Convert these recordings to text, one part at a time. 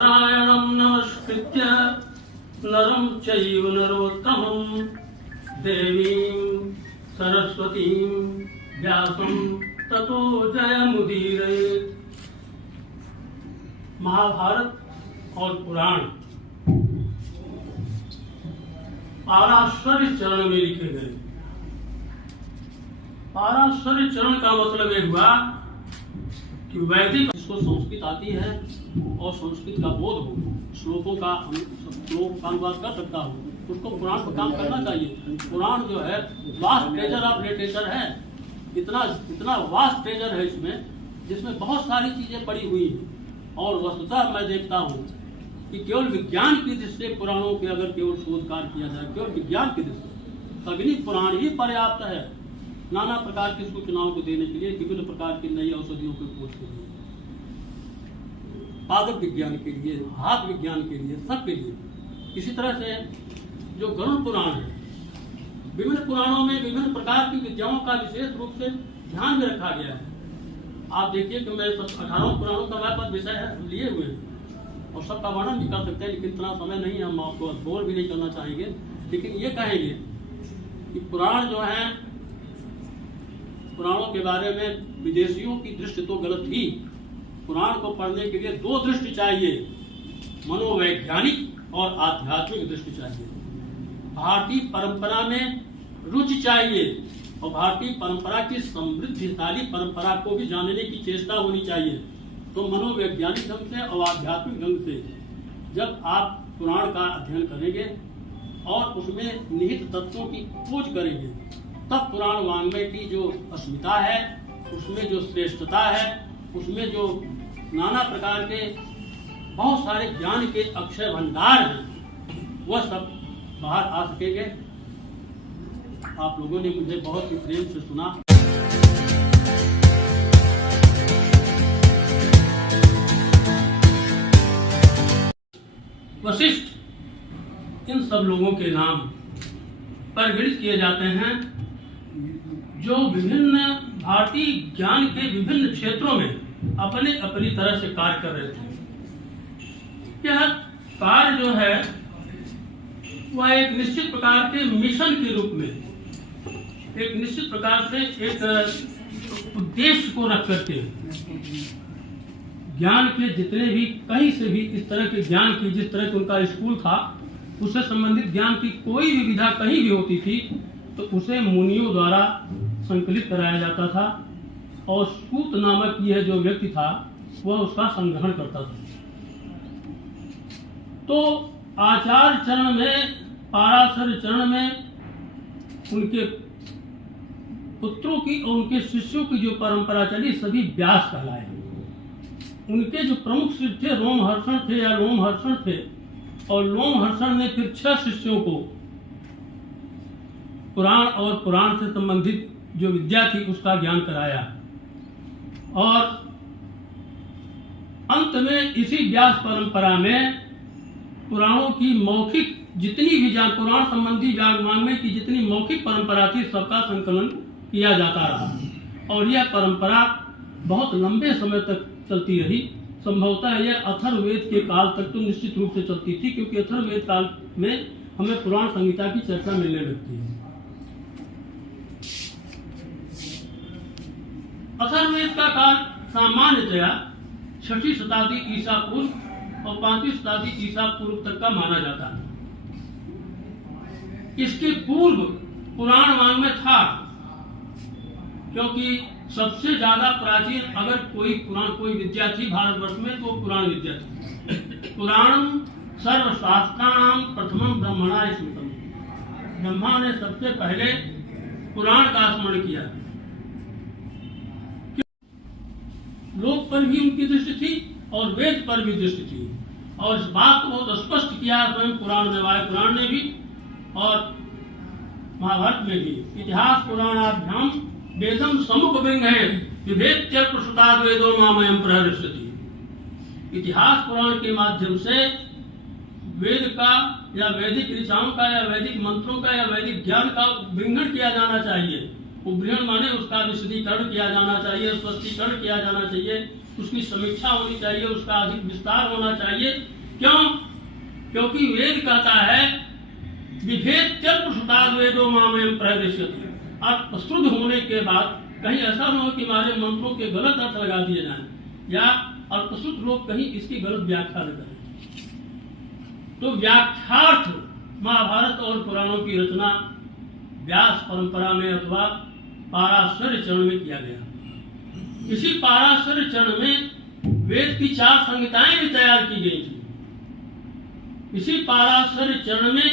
नारायणं नमस्कृत्य नरं चैव नरोत्तमं देवीं सरस्वतीं व्यासं ततो जयमुदीरयेत्। महाभारत और पुराण पाराशर्य चरण में लिखे गए। पाराशर्य चरण का मतलब यह हुआ कि वैदिक जिसको संस्कृत आती है और संस्कृत का बोध हो, श्लोकों का अनुवाद कर सकता हो, उसको पुराण पर काम करना चाहिए। पुराण जो है वास्ट ट्रेजर ऑफ लिटरेचर है। इतना वास्ट ट्रेजर है इसमें, जिसमें बहुत सारी चीजें पड़ी हुई हैं। और वस्तुतः मैं देखता हूँ कि केवल विज्ञान की दृष्टि से पुराणों के अगर केवल शोध कार्य किया जाए, केवल विज्ञान की दृष्टि से अग्नि पुराण ही पर्याप्त है नाना प्रकार की सूचनाओं को देने के लिए, विभिन्न प्रकार की नई औषधियों के खोज के लिए, पादप विज्ञान के लिए, हाथ विज्ञान के लिए, सबके लिए। इसी तरह से जो गरुड़ पुराण है, विभिन्न पुराणों में विभिन्न प्रकार की विद्याओं का विशेष रूप से ध्यान में रखा गया है। आप देखिए कि मैं 18 पुराणों का व्यापक विषय है लिए हुए हैं और सबका वर्णन भी कर सकते हैं, लेकिन इतना समय नहीं है, हम आपको बोर भी नहीं करना चाहेंगे। लेकिन ये कहेंगे कि पुराण जो है, पुराणों के बारे में विदेशियों की दृष्टि तो गलत ही। पुराण को पढ़ने के लिए दो दृष्टि चाहिए, मनोवैज्ञानिक और आध्यात्मिक दृष्टि चाहिए। भारतीय परंपरा में रुचि चाहिए और भारतीय परंपरा की समृद्धिशाली परंपरा को भी जानने की चेष्टा होनी चाहिए। तो मनोवैज्ञानिक ढंग से और आध्यात्मिक ढंग से जब आप पुराण का अध्ययन करेंगे और उसमें निहित तत्वों की खोज करेंगे, तब पुराण वाङ्मय की जो अस्मिता है, उसमें जो श्रेष्ठता है, उसमें जो नाना प्रकार के बहुत सारे ज्ञान के अक्षय भंडार हैं, वह सब बाहर आ सकेंगे। आप लोगों ने मुझे बहुत ही प्रेम से सुना। वशिष्ठ इन सब लोगों के नाम परिगणित किए जाते हैं जो विभिन्न भारतीय ज्ञान के विभिन्न क्षेत्रों में अपने अपनी तरह से कार्य कर रहे थे। यह कार्य जो है वह एक निश्चित प्रकार के मिशन के रूप में, एक निश्चित प्रकार से एक उद्देश्य को रख करके ज्ञान के जितने भी कहीं से भी इस तरह के ज्ञान की, जिस तरह का उनका स्कूल था, उससे संबंधित ज्ञान की कोई भी विधा कहीं भी होती थी तो उसे मुनियों द्वारा संकलित कराया जाता था और सूत नामक यह जो व्यक्ति था वह उसका संग्रहण करता था। तो आचार्य चरण में, पाराशर्य चरण में उनके पुत्रों की और उनके शिष्यों की जो परंपरा चली, सभी व्यास कहलाए। उनके जो प्रमुख शिष्य थे रोमहर्षण थे या लोमहर्षण थे, और लोमहर्षण ने फिर 6 शिष्यों को पुराण और पुराण से संबंधित जो विद्या थी उसका ज्ञान कराया। और अंत में इसी व्यास परंपरा में पुराणों की मौखिक जितनी भी पुराण संबंधी वाङ्मय की जितनी मौखिक परंपरा थी, सबका संकलन किया जाता रहा। और यह परंपरा बहुत लंबे समय तक चलती रही। संभवतः यह अथर्ववेद के काल तक तो निश्चित रूप से चलती थी, क्योंकि अथर्ववेद काल में हमें पुराण संहिता की चर्चा मिलने लगती है। अथर्ववेद का काल सामान्यतया 6वीं शताब्दी ईसा पूर्व और 5वीं शताब्दी ईसा पूर्व तक का माना जाता है। इसके पूर्व पुराण वाङ्मय था, क्योंकि सबसे ज्यादा प्राचीन अगर कोई विद्या थी भारतवर्ष में तो पुराण विद्या थी। पुराण सर्वशास्त्राणाम प्रथमम ब्रह्मणा स्मृतम। ब्रह्मा ने सबसे पहले पुराण का स्मरण किया। लोक पर भी उनकी दृष्टि थी और वेद पर भी दृष्टि थी, और इस बात को बहुत स्पष्ट किया स्वयं पुराण में, वायु पुराण में भी और महाभारत में भी। इतिहास पुराणाभ्याम वेदम समुख विंगहे विभेत्य प्रसुताद वेदो मामयम प्रहर्षति। इतिहास पुराण के माध्यम से वेद का या वैदिक ऋचाओं का या वैदिक मंत्रों का या वैदिक ज्ञान का विंगड़ किया जाना चाहिए। उभ्रण माने उसका विशदीकरण किया जाना चाहिए, स्पष्टीकरण किया जाना चाहिए। उसकी समीक्षा होनी चाहिए, उसका अधिक विस्तार होना चाहिए। क्यों? क्योंकि वेद कहता है विभेद त्यल्पसुताद् वेदो मामेयं प्रहृष्यति। अब शुद्ध होने के बाद कहीं ऐसा न हो कि हमारे मंत्रों के गलत अर्थ लगा दिए जाए या अल्पसुत लोग कहीं इसकी गलत व्याख्या न करें। तो व्याख्यार्थ महाभारत और पुराणों की रचना व्यास परंपरा में अथवा पाराशर्य चरण में किया गया। इसी पाराशर्य चरण में वेद की 4 संहिताएं भी तैयार की गई थी। इसी पाराशर्य चरण में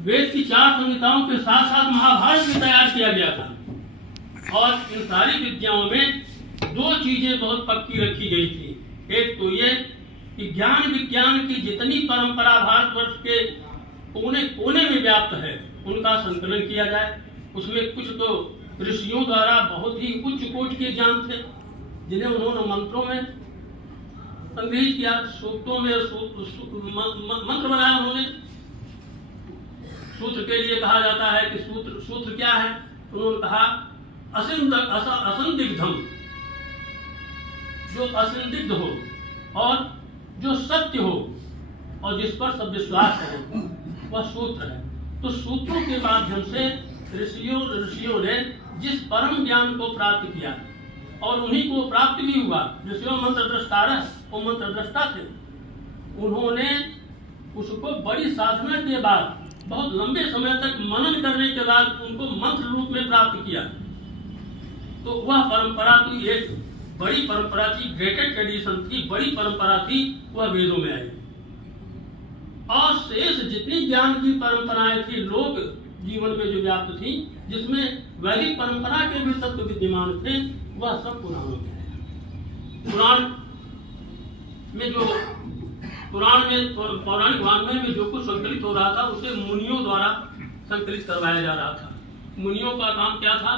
वेद की 4 संहिताओं के साथ साथ महाभारत भी तैयार किया गया था। और इन सारी विद्याओं में 2 चीजें बहुत पक्की रखी गई थी। एक तो ये कि ज्ञान विज्ञान की जितनी परंपरा भारतवर्ष के कोने कोने में व्याप्त है उनका संकलन किया जाए। उसमें कुछ तो ऋषियों द्वारा बहुत ही उच्च कोटि के ज्ञान थे जिन्हें उन्होंने मंत्रों में संग्रहित किया, सूक्तों में मंत्र बनाया उन्होंने। सूत्र के लिए कहा जाता है कि सूत्र क्या है? उन्होंने कहा असंदिग्धम, जो असंदिग्ध हो और जो सत्य हो और जिस पर सब विश्वास है वह सूत्र है। तो सूत्रों के माध्यम से ऋषियों ने जिस परम ज्ञान को प्राप्त किया और उन्हीं को प्राप्त भी हुआ। ऋषियों मंत्र दृष्टा वो मंत्र दृष्टा थे। उन्होंने उसको बड़ी साधना के बाद बहुत लंबे समय तक मनन करने के बाद उनको मंत्र रूप में प्राप्त किया। तो वह परंपरा तो एक बड़ी परंपरा थी, ग्रेटेड ट्रेडिशन थी, बड़ी परंपरा थी, वह वेदों में आई। और शेष जितनी ज्ञान की परंपराएं थी लोक जीवन में जो व्याप्त थी, जिसमें वैदिक परंपरा के भी तत्व विद्यमान थे, वह सब पुराणों में है। पुराण में जो पौराणिक वाङ्मय में जो कुछ संकलित हो रहा था उसे मुनियों द्वारा संकलित करवाया जा रहा था। मुनियों का काम क्या था?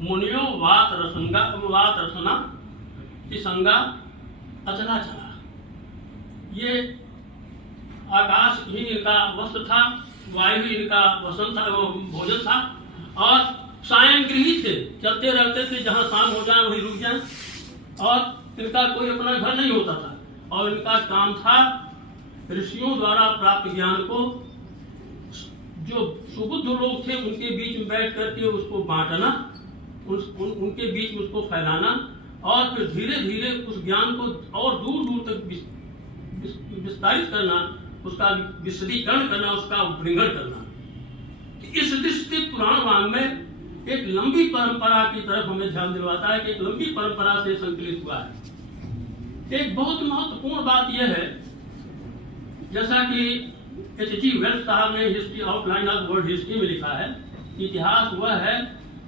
मुनियों वात रसना की संगा अचला चला। ये आकाश ही इनका वस्त्र था, वायु ही इनका वसंत था, वो भोजन था। और सायंगृही थे, चलते रहते थे, जहाँ शाम हो जाए वहीं रुक जाए। और इनका कोई अपना घर नहीं होता था। और इनका काम था ऋषियों द्वारा प्राप्त ज्ञान को जो सुबुद्ध लोग थे उनके बीच में बैठ करके उसको बांटना, उनके बीच में उसको फैलाना और फिर धीरे धीरे उस ज्ञान को और दूर दूर तक विस्तारित करना, उसका विशदीकरण करना, उसका उद्घृंघण करना। इस दृष्टि पुराण वाङ्मय एक लंबी परंपरा की तरफ हमें ध्यान दिलवाता है कि एक लंबी परंपरा से संकलित हुआ है। एक बहुत महत्वपूर्ण बात यह है, जैसा कि H.G. वेल्स साहब ने history outline of world history में लिखा है, इतिहास वह है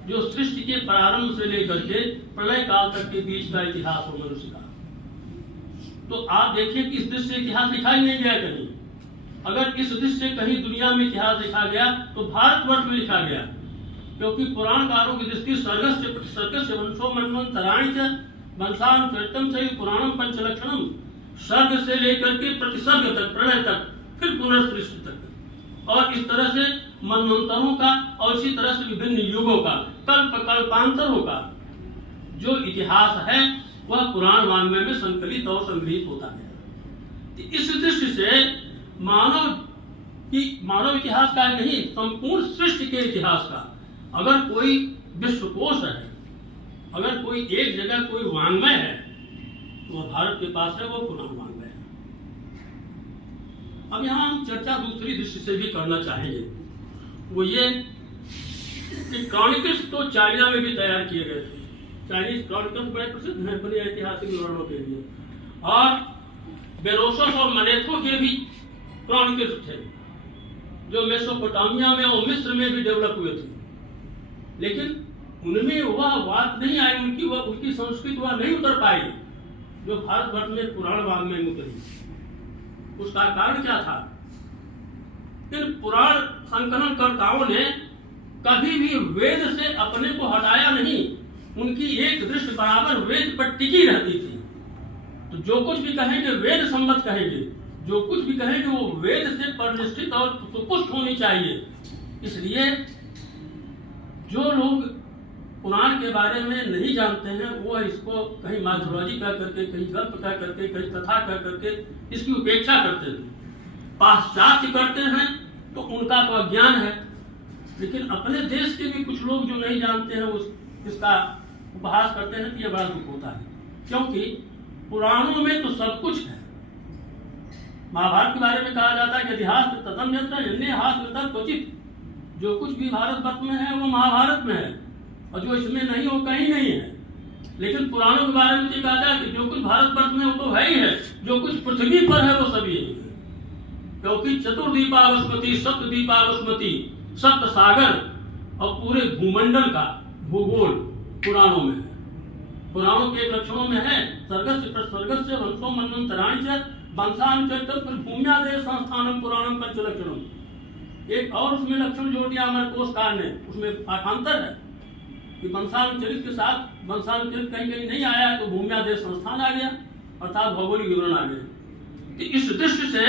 जो सृष्टि के प्रारंभ से लेकर के प्रलय काल तक के बीच का इतिहास हो मनुष्य का। तो आप देखिए कि इस दृश्य से इतिहास लिखा ही नहीं गया कहीं। अगर इस दृश्य से कहीं दुनिया में इतिहास लिखा गया तो भारतवर्ष में लिखा गया, क्योंकि पुराणकारों की दृष्टि सर्गस्य वंशो मन्वन्तराणि च वंशान चरितम से पुराणम पंचलक्षणम, सर्ग से लेकर के प्रतिसर्ग तक, प्रलय तक, फिर पुनर्सृष्टि तक। और इस तरह से मनवंतरों का और इसी तरह से विभिन्न युगों का, कल्पांतरों का जो इतिहास है वह पुराण वाङ्मय में संकलित और संग्रहित होता है। इस दृष्टि से मानव इतिहास का नहीं, संपूर्ण सृष्टि के इतिहास का अगर कोई विश्वकोश है, अगर कोई एक जगह कोई वाङ्मय है तो वह भारत के पास है, वो पुराण वाङ्मय है। अब यहाँ हम चर्चा दूसरी दृष्टि से भी करना चाहेंगे, वो ये कि क्रॉनिकल्स तो चाइना में भी तैयार किए गए थे। चाइनीज क्रॉनिकल्स बड़े प्रसिद्ध हैं अपने ऐतिहासिक विवरणों के लिए, और बेरोसस और मनेथो के भी क्रॉनिकल्स थे जो मेसोपोटामिया में और मिस्र में भी डेवलप हुए थे। लेकिन उनमें वह बात नहीं आई, उनकी संस्कृति वह नहीं उतर पाई जो भारतवर्ष में पुराण वाङ्मय में उतरी। उसका कारण क्या था? इन पुराण संकलनकर्ताओं ने कभी भी वेद से अपने को हटाया नहीं। उनकी एक दृष्टि बराबर वेद पर टिकी रहती थी। तो जो कुछ भी कहेंगे वेद सम्मत कहेंगे, जो कुछ भी कहेंगे वो वेद से परिनिष्ठित और सुपुष्ट होनी चाहिए। इसलिए जो लोग कुरान के बारे में नहीं जानते हैं, वो इसको कहीं माइथोलॉजी कह करके, कहीं गल्प कह करके, कहीं कथा कह करके इसकी उपेक्षा करते हैं। पाश्चात्य करते हैं तो उनका तो अज्ञान है, लेकिन अपने देश के भी कुछ लोग जो नहीं जानते हैं इसका उपहास करते हैं, तो ये बड़ा दुख होता है। क्योंकि पुराणों में तो सब कुछ है। महाभारत के बारे में कहा जाता है कि इतिहास ततम यत्र अन्यहास न क्वचित, जो कुछ भी भारतवर्ष में है वो महाभारत में है, और जो इसमें नहीं वो कहीं नहीं है। लेकिन पुराणों के बारे में कहा जाए कि जो कुछ भारतवर्ष में वो तो है ही है, जो कुछ पृथ्वी पर है वो सभी है। क्योंकि चतुर्दीपावस्मति, सप्तदीपावस्मति, सप्त सागर और पूरे भूमंडल का भूगोल पुराणों में है। पुराणों के लक्षणों में है सर्गस्य प्रसर्गस्य वंशो मनंतराणि च वंशान च तत्र भूम्यादेव संस्थानम पुराणम पंच लक्षणम। एक और उसमें लक्षण जोड़ दिया अमरकोशकार ने, उसमें पाठांतर है कि वंशानुचरित के साथ वंशानुचरित कहीं कहीं नहीं आया तो भूम्यादेव संस्थान आ गया, अर्थात भौगोलिक विवरण आ गया। तो इस दृष्टि से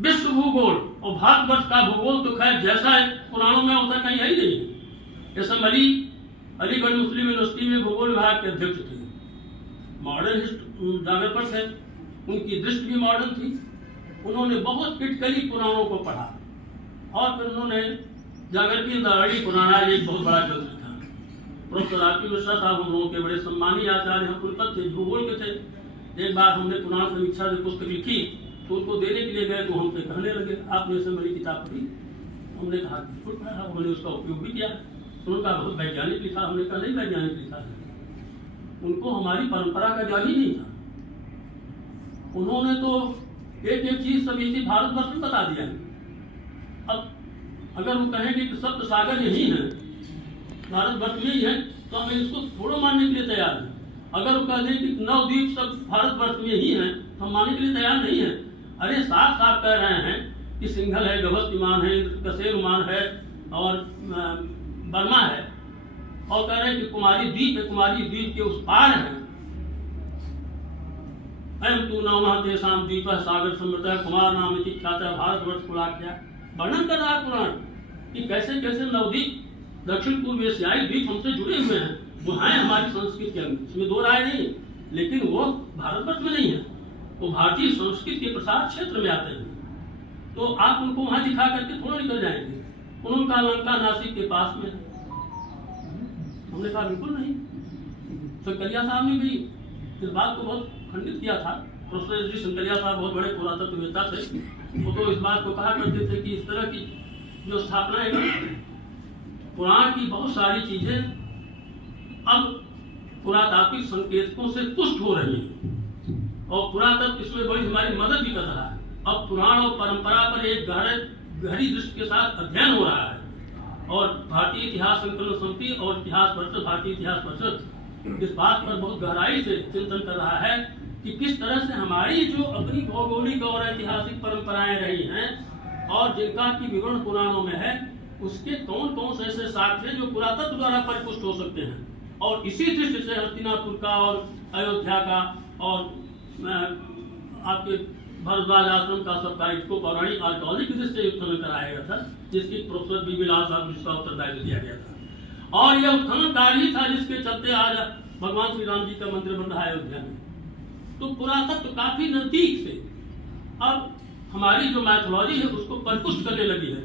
विश्व भूगोल और भारतवर्ष का भूगोल तो खैर जैसा है पुराणों में होता कहीं है ही नहीं है। जैसे अलीगढ़ मुस्लिम यूनिवर्सिटी में भूगोल विभाग के अध्यक्ष थे, मॉडर्न जागरपर्स है, उनकी दृष्टि भी मॉडर्न थी। उन्होंने बहुत क्रिटिकली पुराणों को पढ़ा और फिर उन्होंने जागरती दारड़ी पुराना एक बहुत बड़ा ग्रंथ लिखा। प्रोफेसर आर पी मिश्रा साहब हम लोगों के बड़े सम्मानीय आचार्य हैं, कुलपति थे, भूगोल के थे। एक बार हमने पुराण समीक्षा से पुस्तक लिखी तो उनको देने के लिए गए तो हमसे कहने लगे आपने ऐसे बड़ी किताब पढ़ी? हमने कहा बिल्कुल पढ़ा, उन्होंने उसका उपयोग भी किया। तो उनका बहुत वैज्ञानिक लिखा, हमने कहा नहीं वैज्ञानिक लिखा है, उनको हमारी परंपरा का ज्ञान ही नहीं था। उन्होंने तो एक एक चीज सभी चीज भारतवर्ष में बता दिया। अब अगर वो कहेंगे कि सप्त सागर यही है, भारतवर्ष में ही है, तो हमें इसको थोड़ा मानने के लिए तैयार है। अगर वो कह दें कि नवद्वीप सब भारतवर्ष में ही है, तो हम मानने के लिए तैयार नहीं है। अरे साफ साफ कह रहे हैं कि सिंघल है, गभस्त विमान है, कसेर विमान है और बर्मा है, और कह रहे हैं कि कुमारी द्वीप है, कुमारी द्वीप के उस पार है। अयम तू नाम तेषाम द्वीप सागर समृद्ध कुमार नाम ख्यात भारतवर्ष कुलाख्या। वर्णन कर रहा है पुराण कि कैसे कैसे नवद्वीप दक्षिण पूर्व एशियाई द्वीप हमसे जुड़े हुए हैं, वो हैं हमारी संस्कृति के अंग, इसमें दो राय नहीं। लेकिन वो भारतवर्ष में नहीं है, वो भारतीय संस्कृति के प्रसार क्षेत्र में आते हैं। तो आप उनको वहां दिखा करके थोड़ा निकल जाएंगे। उनका लंका नासिक के पास में है। हमने कहा बिल्कुल नहीं। शंकरिया साहब ने भी इस बात को बहुत खंडित किया था। प्रोफेसर जी शंकरिया साहब बहुत बड़े पुरातत्ववेत्ता थे, वो तो इस बात को कहा करते थे कि इस तरह की जो स्थापना है पुराण की बहुत सारी चीजें अब पुरातात्विक संकेतकों से पुष्ट हो रही है और पुरातत्व इसमें बड़ी हमारी मदद भी कर रहा है। अब पुराण और परंपरा पर एक गहरी दृष्टि के साथ अध्ययन हो रहा है और भारतीय इतिहास संकलन समिति और इतिहास परिषद, भारतीय इतिहास परिषद इस बात पर बहुत गहराई से चिंतन कर रहा है कि किस तरह से हमारी जो अपनी भौगोलिक और ऐतिहासिक परंपराएं रही हैं और जिनका की विवरण पुराणों में है, उसके कौन कौन से ऐसे साक्ष्य हैं जो पुरातत्व द्वारा परिपुष्ट हो सकते हैं। और इसी दृष्टि से हस्तिनापुर का और अयोध्या का और आपके भरद्वाज आश्रम का सबका इसको पौराणिक आर्कियोलॉजी की दृष्टि से उत्खनन कराया गया था, जिसकी प्रोफेसर बी बिलाल साहब जिसका उत्तरदायित्व दिया गया था। और यह उत्खनन कार्य ही था जिसके चलते आज भगवान श्री राम जी का मंदिर बन रहा है अयोध्या में। तो पुरातत्व काफी नजदीक से अब हमारी जो मैथोलॉजी है उसको परिपुष्ट करने लगी है।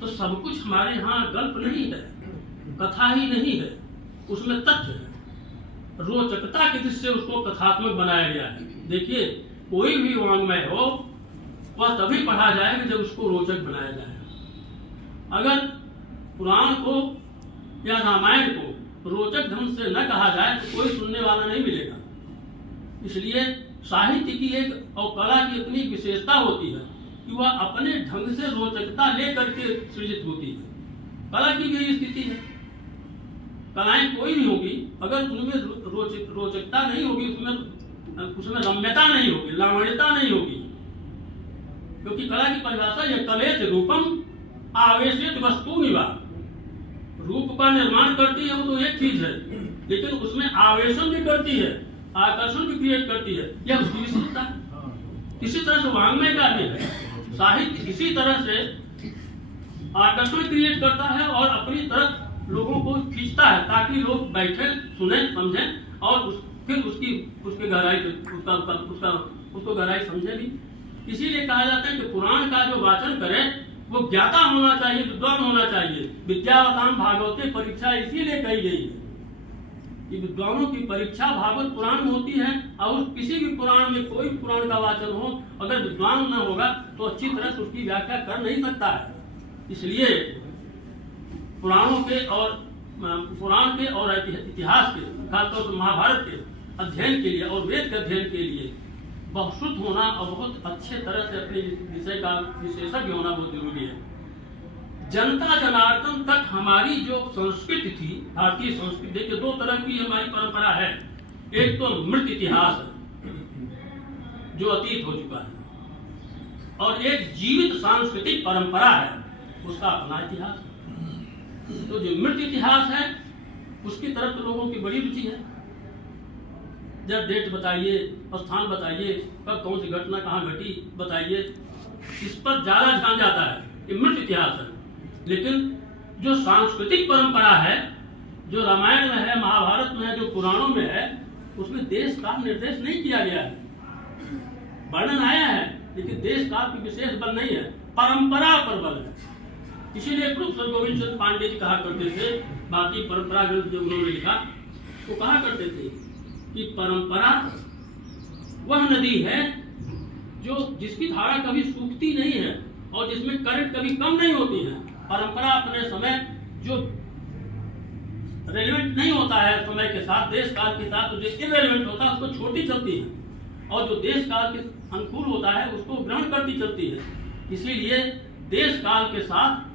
तो सब कुछ हमारे यहाँ गल्प नहीं है, कथा ही नहीं है, उसमें तथ्य है। रोचकता की दृष्टि से उसको कथात्मक बनाया गया है। देखिए कोई भी वाङ्मय हो वह तभी पढ़ा जाएगा जब उसको रोचक बनाया जाएगा। अगर पुराण को या रामायण को रोचक ढंग से न कहा जाए तो कोई सुनने वाला नहीं मिलेगा। इसलिए साहित्य की एक और कला की अपनी विशेषता होती है कि वह अपने ढंग से रोचकता लेकर के सृजित होती है। कला की भी स्थिति है, कलाएं कोई नहीं होगी अगर उनमें रोचकता नहीं होगी, उसमें रम्यता नहीं होगी, लावण्यता नहीं होगी। क्योंकि कला की परिभाषा यह कलेच रूपम आवेशित वस्तु निवा, रूप का निर्माण करती है वो तो एक चीज है, लेकिन उसमें आवेशन भी करती है, आकर्षण भी क्रिएट करती है, यह उसकी विशेषता है। इसी तरह से वाङ्मय का भी है, साहित्य इसी तरह से आकर्षण क्रिएट करता है और अपनी तरफ लोगों को खींचता है ताकि लोग बैठे सुने समझें और फिर उसके गहराई उसको गहराई समझे भी। इसीलिए कहा जाता है कि पुराण का जो वाचन करे वो ज्ञाता होना चाहिए, विद्वान होना चाहिए। विद्यावताम भागवते परीक्षा इसीलिए कही गई है कि विद्वानों की परीक्षा भागवत पुराण में होती है। और किसी भी पुराण में कोई पुराण का वाचन हो, अगर विद्वान न होगा तो अच्छी तरह से उसकी व्याख्या कर नहीं सकता है। इसलिए पुराण के और इतिहास के, खासतौर से महाभारत के अध्ययन के लिए और वेद के अध्ययन के लिए बहुश्रुत होना और बहुत अच्छे तरह से अपने विषय का विशेषज्ञ होना बहुत जरूरी है। जनता जनार्दन तक हमारी जो संस्कृति थी, भारतीय संस्कृति, देखिए दो तरह की हमारी परंपरा है। एक तो मृत इतिहास है जो अतीत हो चुका है, और एक जीवित सांस्कृतिक परंपरा है, उसका अपना इतिहास है। तो जो मृत इतिहास है उसकी तरफ तो लोगों की बड़ी रुचि है। जब डेट बताइए, स्थान बताइए, कब कौन सी घटना कहाँ घटी बताइए, इस पर ज्यादा ध्यान जाता है। ये मृत इतिहास है। लेकिन जो सांस्कृतिक परंपरा है, जो रामायण में है, महाभारत में है, जो पुराणों में है, उसमें देश का निर्देश नहीं किया गया है। वर्णन आया है लेकिन देश काल की विशेष बल नहीं है, परंपरा पर बल है। इसीलिए प्रोफेसर गोविंद चंद्र पांडे जी कहा करते थे, भारतीय परंपरा ग्रंथ जो उन्होंने लिखा वो कहा करते थे कि परंपरा वह नदी है जो जिसकी धारा कभी सूखती नहीं है और जिसमें करंट कभी कम नहीं होती है। परंपरा अपने समय जो रेलेवेंट नहीं होता है समय के साथ, देश काल के साथ, जो इररेलेवेंट होता है उसको छोड़ती चलती है, और जो देश काल के अनुकूल होता है उसको ग्रहण करती चलती है। इसीलिए देश काल के साथ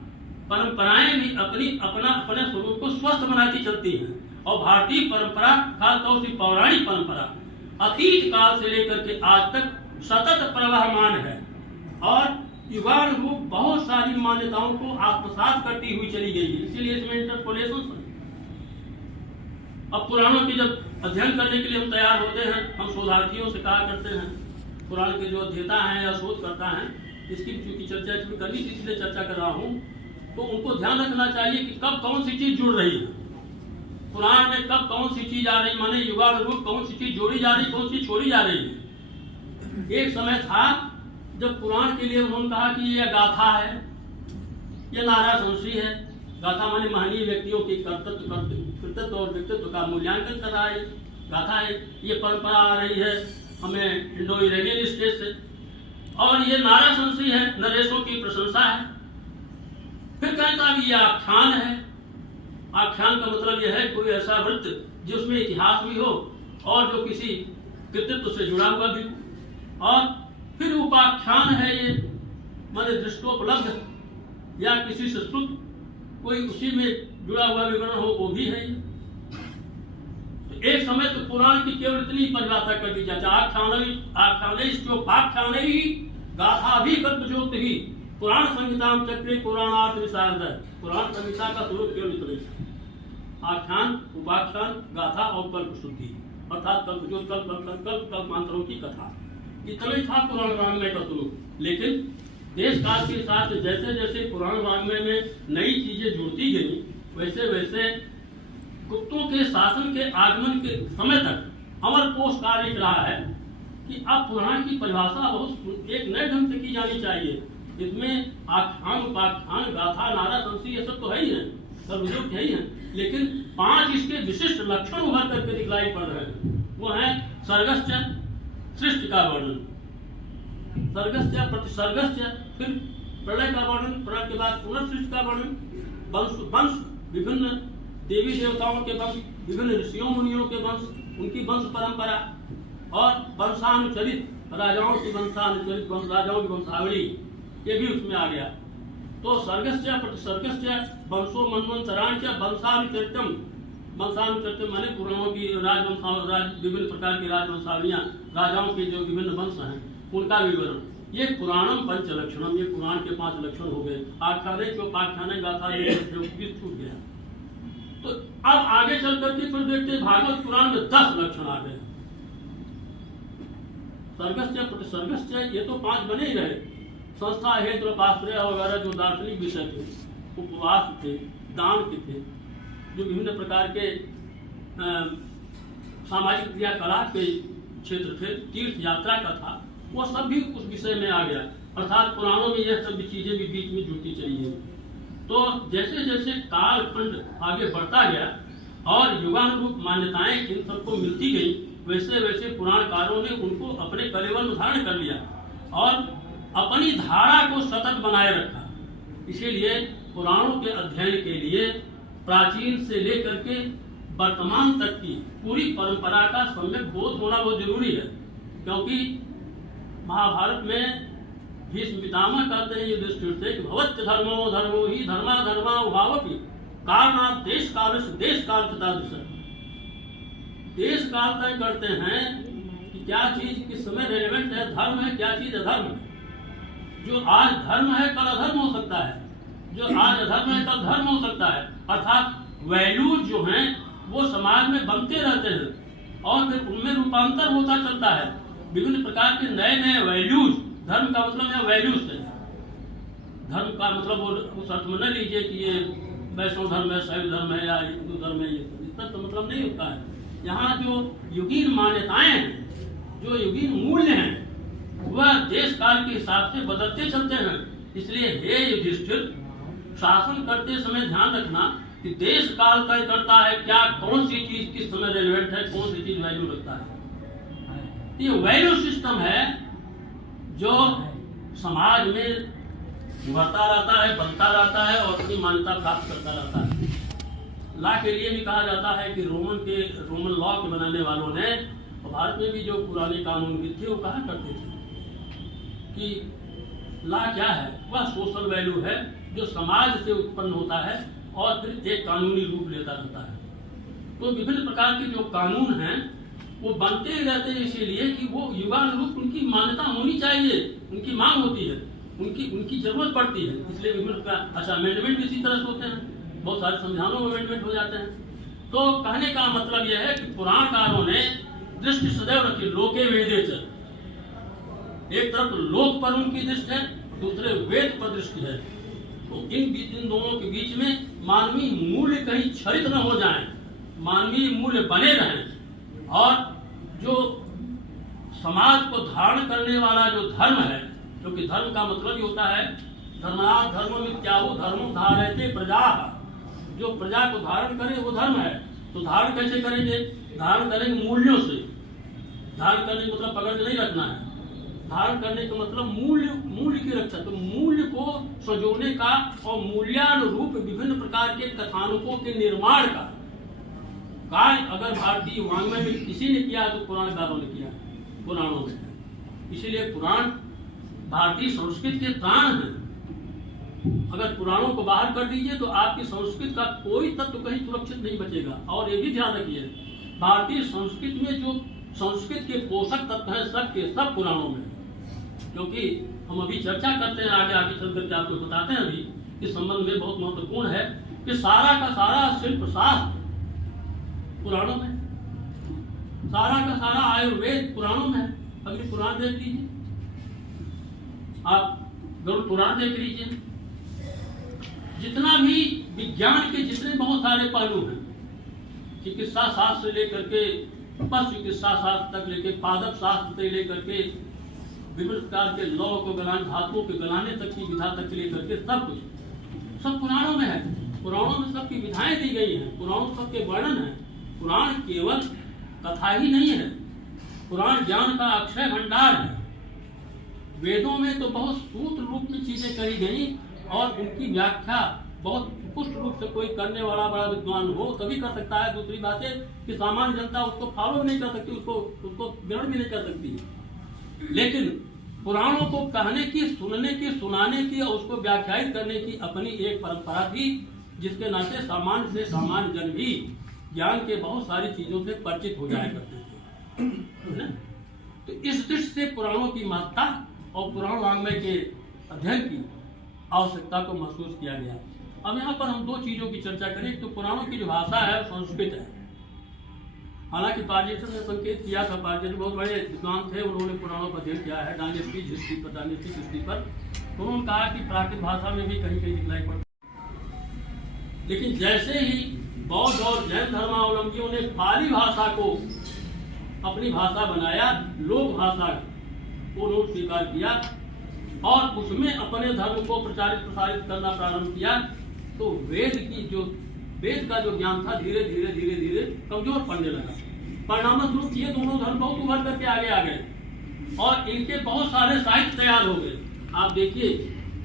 परंपराएं भी अपने स्वरूप को स्वस्थ बनाती चलती हैं। और भारतीय परंपरा, खासतौर से पौराणिक परंपरा, अतीत काल से लेकर के आज तक सतत प्रवाहमान है और युगानुरूप बहुत सारी मान्यताओं को आत्मसात करती हुई चली गई है। इसीलिए इसमें इंटरपोलेशन है। अब पुराणों की जब अध्ययन करने के लिए हम तैयार होते हैं, हम शोधार्थियों से कहा करते हैं, पुराण के जो अध्येता हैं या शोध करता है, इसकी चूंकि चर्चा इसमें करनी थी इसलिए चर्चा कर रहा हूँ, तो उनको ध्यान रखना चाहिए कि कब कौन सी चीज जुड़ रही है, पुराण में कब कौन सी चीज आ रही, माने युगानुरूप कौन सी चीज जोड़ी जा रही, कौन सी छोड़ी जा रही है। एक समय था जब पुराण के लिए उन्होंने कहा कि यह गाथा है, यह नारा संशी है। गाथा माने महनीय व्यक्तियों की कर्तृत्व और व्यक्तित्व का मूल्यांकन कर रहा है, गाथा है। ये परंपरा आ रही है हमें इंडो यूरेनियन स्टेट से, और ये नारा संशी है, नरेशों की प्रशंसा है। फिर कहता है ये आख्यान है। आख्यान का मतलब यह है कोई ऐसा वृत्त जिसमें इतिहास भी हो और जो किसी कृतित्व से जुड़ा हुआ भी हो। और फिर उपाख्यान है, ये माने दृष्टोपलब्ध या किसी से श्रुत कोई उसी में जुड़ा हुआ विवरण हो, वो भी है ये। तो एक समय तो पुराण की केवल इतनी परिभाषा कर दी जाती, आख्यान ही गाथा भी कल्पजोत ही पुराण संहिताम चक्रे पुराणार्थ विशारद। पुराण संहिता का स्वरूप केवल इतना, आख्यान, उपाख्यान, गाथा और कल्प शुद्धि, अर्थात कल्पजोत, कल्पांतरों की कथा, इतना ही था पुराण वाङ्मय का स्वरूप। लेकिन देश काल के साथ जैसे जैसे पुराण वाङ्मय में नई चीजें जुड़ती गई, वैसे वैसे गुप्तों के शासन के आगमन के समय तक अमर कोश कार्य लिख रहा है कि अब पुराण की परिभाषा बहुत एक नए ढंग से की जानी चाहिए। इसमें आख्यान, उपाख्यान, गाथा, नारा संशी ये सब तो है ही है, सर्वजोत है ही है, लेकिन 5 इसके विशिष्ट लक्षण उभर करके दिखलाई पड़ रहे हैं। वो है सर्गस्य, सृष्टि का वर्णन, सर्गस्य, प्रतिसर्गस्य, फिर प्रलय का वर्णन, प्रलय के बाद पुनर्सृष्टि का वर्णन, वंश, विभिन्न देवी देवताओं के वंश, विभिन्न ऋषियों मुनियों के वंश, उनकी वंश परंपरा, और वंशानुचरित राजाओं की वंशानुचरित राजाओं की वंशावली, ये भी उसमें आ गया। तो सर्गस्य, प्रतिसर्गस्य, वंशो मनवंतरांच, वंशानुचरितम, वंशानुचरितम माने पुराणों की विभिन्न प्रकार की राजवंशावलियां, राजाओं के जो विभिन्न वंश हैं उनका विवरण। ये पुराणम पंच लक्षणम, ये पुराण के 5 लक्षण हो गए। आख्याने जो पाख्याने गाथा छूट गया। तो अब आगे चल करके फिर देखते भागवत पुराण में 10 लक्षण आ गए। सर्गस्य, प्रतिसर्गस्य, ये तो 5 बने ही रहे। संस्था, हेतु, उपाश्रय वगैरह जो दार्शनिक विषय थे, उपवास थे, दान के थे, जो विभिन्न प्रकार के सामाजिक क्रियाकलाप के क्षेत्र थे, तीर्थ यात्रा का था, वो सब भी उस विषय में आ गया। अर्थात पुराणों में यह सब चीजें भी बीच में जुड़ती चली गई। तो जैसे जैसे कालखंड आगे बढ़ता गया और युगानुरूप मान्यताएं इन सबको मिलती गई, वैसे वैसे पुराणकारों ने उनको अपने कलेवर में धारण कर लिया और अपनी धारा को सतत बनाए रखा। इसीलिए पुराणों के अध्ययन के लिए प्राचीन से लेकर के वर्तमान तक की पूरी परंपरा का सम्यक बोध होना बहुत जरूरी है, क्योंकि महाभारत में भीष्म पितामह कहते हैं युधिष्ठिर से कि भवत्य धर्मो धर्मो ही धर्मा धर्मा उभावपि कारणात् देश काल तथा दिशा। देश काल तय करते हैं कि क्या चीज किस समय रेलेवेंट है, धर्म है, क्या चीज अधर्म है। जो आज धर्म है कल अधर्म हो सकता है, जो आज अधर्म है कल धर्म हो सकता है। अर्थात वैल्यूज जो हैं वो समाज में बनते रहते हैं और फिर उनमें रूपांतर होता चलता है। विभिन्न प्रकार के नए नए वैल्यूज, धर्म का मतलब है वैल्यूज है। धर्म का मतलब वो उस अर्थ में न लीजिए कि ये वैष्णव धर्म है, शैव धर्म है या हिंदू धर्म है, इसका तो मतलब नहीं होता है। यहाँ जो युगीन मान्यताएं हैं, जो युगीन मूल्य हैं, वह देश काल के हिसाब से बदलते चलते हैं। इसलिए हे युधिष्ठिर, शासन करते समय ध्यान रखना कि देश काल तय करता है क्या कौन सी चीज किस समय रेलेवेंट है, कौन सी चीज वैल्यू रखता है। ये वैल्यू सिस्टम है जो समाज में उभरता रहता है, बनता रहता है और अपनी मान्यता प्राप्त करता रहता है। लॉ के लिए भी कहा जाता है कि रोमन लॉ के बनाने वालों ने, और भारत में भी जो पुराने कानून भी थे वो कहा करते थे कि लॉ क्या है, वह सोशल वैल्यू है जो समाज से उत्पन्न होता है और फिर एक कानूनी रूप लेता रहता है। तो विभिन्न प्रकार के जो कानून हैं वो बनते ही रहते हैं, इसीलिए कि वो युगानुरूप उनकी मान्यता होनी चाहिए, उनकी मांग होती है, उनकी जरूरत पड़ती है। इसलिए विभिन्न प्रकार, अच्छा अमेंडमेंट इसी तरह से होते हैं, बहुत सारे संविधानों में अमेंडमेंट हो जाते हैं। तो कहने का मतलब यह है कि पुराणकारों ने दृष्टि सदैव रखी लोके वेदे च। एक तरफ तो लोक पर उनकी दृष्टि है, दूसरे वेद पर दृष्टि है। तो इन दोनों के बीच में मानवीय मूल्य कहीं क्षरित न हो जाएं, मानवीय मूल्य बने रहें और जो समाज को धारण करने वाला जो धर्म है, क्योंकि धर्म का मतलब ही होता है धर्मनाथ धर्म मिथ्याहु धर्म धारयते प्रजा। जो प्रजा को धारण करे वो धर्म है। तो धारण कैसे करेंगे? धारण करेंगे मूल्यों से। धारण करने का मतलब पकड़ के नहीं रखना है, धारण करने का मतलब मूल्य की रक्षा। तो मूल्य को संजोने का और मूल्यानुरूप विभिन्न प्रकार के कथानकों के निर्माण का कार्य अगर भारतीय वाङ्मय में किसी ने किया तो पुराणकारों ने किया, पुराणों में। इसीलिए पुराण भारतीय संस्कृति के प्राण हैं। अगर पुराणों को बाहर कर दीजिए तो आपकी संस्कृति का कोई तत्व कहीं सुरक्षित नहीं बचेगा। और ये भी ध्यान रखिए, भारतीय संस्कृति में जो संस्कृत के पोषक तत्व हैं सब के सब पुराणों में, क्योंकि हम अभी चर्चा करते हैं, आगे चल करके आपको बताते हैं। अभी इस संबंध में बहुत महत्वपूर्ण है कि सारा का सारा शिल्प शास्त्र पुराणों में, सारा का सारा आयुर्वेद पुराणों में है। अगले पुराण देख लीजिए, आप गरुड़ पुराण देख लीजिए। जितना भी विज्ञान के जितने बहुत सारे पहलू हैं, चिकित्सा शास्त्र से लेकर के पशु चिकित्सा शास्त्र तक लेके पादप शास्त्र से लेकर के विभिन्न प्रकार के लौह को गलाने, धातुओं के गलाने तक की विधा तक लेकर के सब कुछ सब पुराणों में है। पुराणों में सबकी विधाएं दी गई हैं, पुराणों में सबके वर्णन है। पुराण केवल कथा ही नहीं है, पुराण ज्ञान का अक्षय भंडार है। वेदों में तो बहुत सूत्र रूप में चीजें करी गई और उनकी व्याख्या बहुत पुष्ट रूप से कोई करने वाला बड़ा विद्वान हो तभी कर सकता है। दूसरी बात है कि सामान्य जनता उसको फॉलो नहीं कर सकती, उसको ग्रहण भी नहीं कर सकती। लेकिन पुराणों को कहने की, सुनने की, सुनाने की और उसको व्याख्यायित करने की अपनी एक परंपरा थी, जिसके नाते सामान्य से सामान्य जन भी ज्ञान के बहुत सारी चीजों से परिचित हो जाया करते थे। तो इस दृष्टि से पुराणों की महत्ता और पुराण वाङ्मय के अध्ययन की आवश्यकता को महसूस किया गया। अब यहाँ पर हम दो चीजों की चर्चा करें। तो पुराणों की जो भाषा है संस्कृत है। हालांकि पार्जेशन ने संकेत किया था, पार्जेशन बहुत बड़े विद्वान थे, उन्होंने पुराणों का अध्ययन किया है डायनेस्टिक हिस्ट्री पर। तो उन्होंने कहा कि प्राकृत भाषा में भी कहीं कहीं दिखलाई पड़ती। लेकिन जैसे ही बौद्ध और जैन धर्मावलंबियों ने पाली भाषा को अपनी भाषा बनाया, लोक भाषा को उन्होंने स्वीकार किया और उसमें अपने धर्म को प्रचारित प्रसारित करना प्रारंभ किया, तो वेद का जो ज्ञान था धीरे धीरे कमजोर पड़ने लगा। परिणामस्वरूप ये दोनों धर्म बहुत उभर करके आगे आ गए और इनके बहुत सारे साहित्य तैयार हो गए। आप देखिए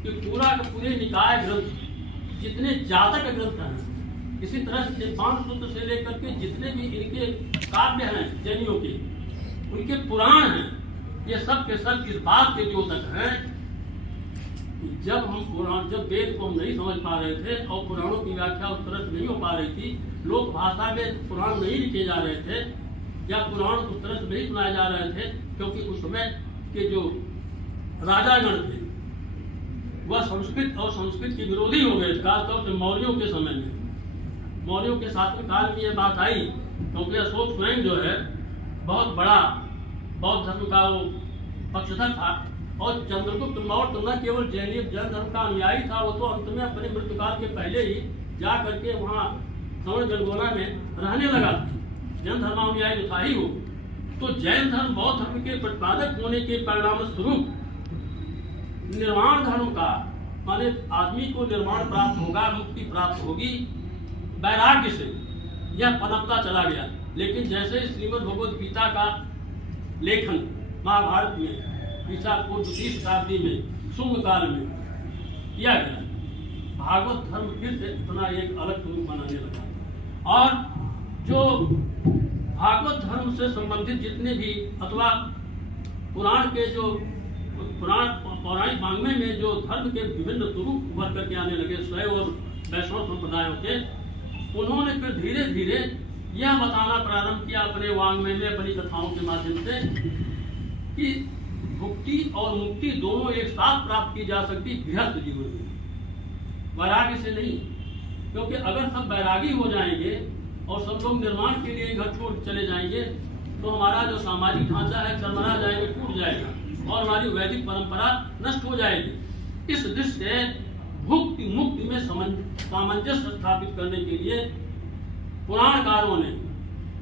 कि पूरे निकाय ग्रंथ, जितने जातक ग्रंथ हैं, इसी तरह से निर्वाण सूत्र से लेकर के जितने भी इनके काव्य हैं जैनियों के, उनके पुराण हैं, ये सब के सब इस बात के द्योतक हैं। जब वेद को हम नहीं समझ पा रहे थे और पुराणों की व्याख्या उस तरह से नहीं हो पा रही थी, लोक भाषा में पुराण नहीं लिखे जा रहे थे या पुराण उस तरह से नहीं सुनाए जा रहे थे, क्योंकि उस समय के जो राजागण थे वह संस्कृत और संस्कृत के विरोधी हो गए, खासतौर से मौर्यों के समय में। मौर्यों के शासनकाल में यह बात आई, क्योंकि अशोक स्वयं जो है बहुत बड़ा बौद्ध धर्म का वो पक्षधर था और चंद्रगुप्त मौर्य न केवल जैन धर्म का अनुयायी था, वो तो अंत में अपने मृत्युकाल के पहले ही जा करके वहाँ श्रवण बेलगोला में रहने लगा था। जैन धर्मानुयायी था ही वो। तो जैन धर्म बौद्ध धर्म के प्रतिपादक होने के परिणाम स्वरूप निर्वाण धर्म का, माने आदमी को निर्वाण प्राप्त होगा, मुक्ति प्राप्त होगी वैराग्य से, यह पनपता चला गया। लेकिन जैसे श्रीमद् भगवद गीता का लेखन महाभारत में ईसा पूर्व 20 शताब्दी में शुंग काल में किया गया, भागवत धर्म फिर से अपना एक अलग स्वरूप बनाने लगा और जो भागवत धर्म से संबंधित जितने भी अथवा पुराण के जो पौराणिक वाङ्मय में जो धर्म के विभिन्न स्वरूप उभर करके आने लगे शैव और वैष्णव संप्रदायों के, उन्होंने फिर धीरे धीरे यह बताना प्रारंभ किया अपने वाङ्मय में, अपनी कथाओं के माध्यम से, कि भुक्ति और मुक्ति दोनों एक साथ प्राप्त की जा सकती गृहस्थ जीवन में, वैराग्य से नहीं। क्योंकि अगर सब वैरागी हो जाएंगे और सब लोग निर्माण के लिए घर छोड़ चले जाएंगे तो हमारा जो सामाजिक ढांचा है चरमरा जाएगा, टूट जाएगा और हमारी वैदिक परंपरा नष्ट हो जाएगी। इस दृष्टि से भुक्ति मुक्ति में सामंजस्य स्थापित करने के लिए पुराणकारों ने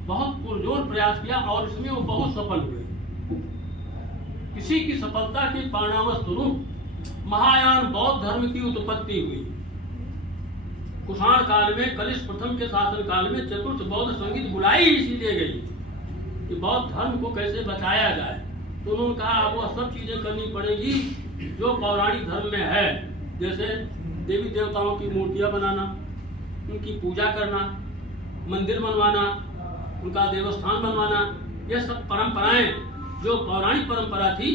बहुत पुरजोर प्रयास किया और इसमें वो बहुत सफल हुए। किसी की सफलता के परिणाम स्वरूप महायान बौद्ध धर्म की उत्पत्ति हुई। कुषाण काल में कलिश प्रथम के शासन काल में चतुर्थ बौद्ध संगीत बुलाई इसीलिए गई कि बौद्ध धर्म को कैसे बचाया जाए। तो उन्होंने कहा अब वह सब चीजें करनी पड़ेगी जो पौराणिक धर्म में है, जैसे देवी देवताओं की मूर्तियां बनाना, उनकी पूजा करना, मंदिर बनवाना, उनका देवस्थान बनवाना, ये सब परंपराएं जो पौराणिक परंपरा थी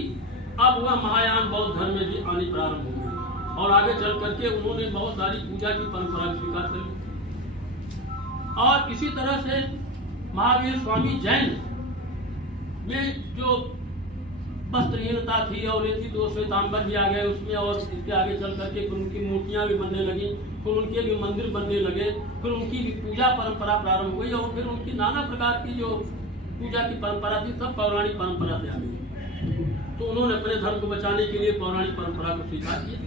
अब वह महायान बौद्ध धर्म में भी आनी प्रारंभ हो गई और आगे चल करके उन्होंने बहुत सारी पूजा की परंपरा स्वीकार कर ली। और इसी तरह से महावीर स्वामी जैन में जो वस्त्रहीनता थी और ये थी तो श्वेतांबर भी आ गए उसमें, और इसके आगे चल करके फिर उनकी मूर्तियां भी बनने लगी, फिर उनके भी मंदिर बनने लगे, फिर उनकी भी पूजा परंपरा प्रारंभ हुई और फिर उनकी नाना प्रकार की जो पूजा की परंपरा थी सब पौराणिक परंपरा से आ गई। तो उन्होंने अपने धर्म को बचाने के लिए पौराणिक परंपरा को स्वीकार किया।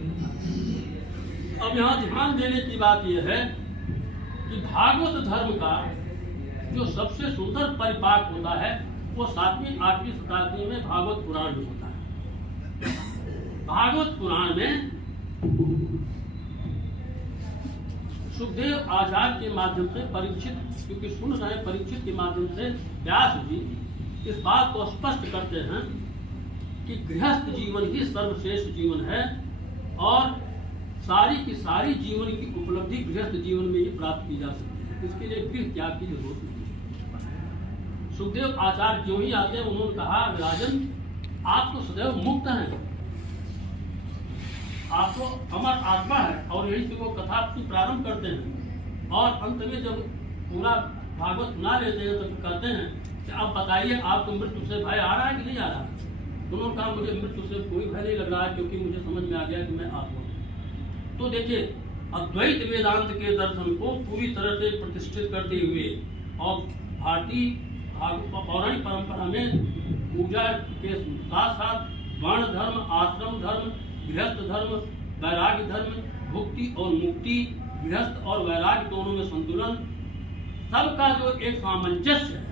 अब यहाँ ध्यान देने की बात यह है कि भागवत धर्म का जो सबसे सुंदर परिपाक होता है वो 7वीं 8वीं शताब्दी में भागवत पुराण में होता है। भागवत पुराण में सुखदेव आचार्य के माध्यम से परीक्षित, क्योंकि सुन रहे परीक्षित के माध्यम से व्यास जी इस बात को स्पष्ट करते हैं कि गृहस्थ जीवन ही सर्वश्रेष्ठ जीवन है और सारी की सारी जीवन की उपलब्धि गृहस्थ जीवन में ही प्राप्त की जा सकती है। इसके लिए गृह त्याग की जरूरत नहीं है। सुखदेव आचार्य जो ही आते हैं उन्होंने कहा राजन आप तो सदैव मुक्त हैं, आप तो अमर आत्मा है, और यही से वो कथा की प्रारंभ करते हैं और अंत में जब पूरा भागवत सुना लेते हैं तो कहते हैं कि अब बताइए आपको मृत्यु से भय आ रहा है कि नहीं आ रहा है। उन्होंने कहा मुझे मृत्यु से कोई भय नहीं लग रहा है क्योंकि मुझे समझ में आ गया कि मैं आत्मा हूँ। तो देखिए अद्वैत वेदांत के दर्शन को पूरी तरह से प्रतिष्ठित करते हुए और भारतीय पौराणिक परंपरा में पूजा के साथ साथ वर्ण धर्म, आश्रम धर्म, गृहस्थ धर्म, वैराग्य धर्म, भुक्ति और मुक्ति, गृहस्थ और वैराग्य दोनों में संतुलन, सबका जो एक सामंजस्य है,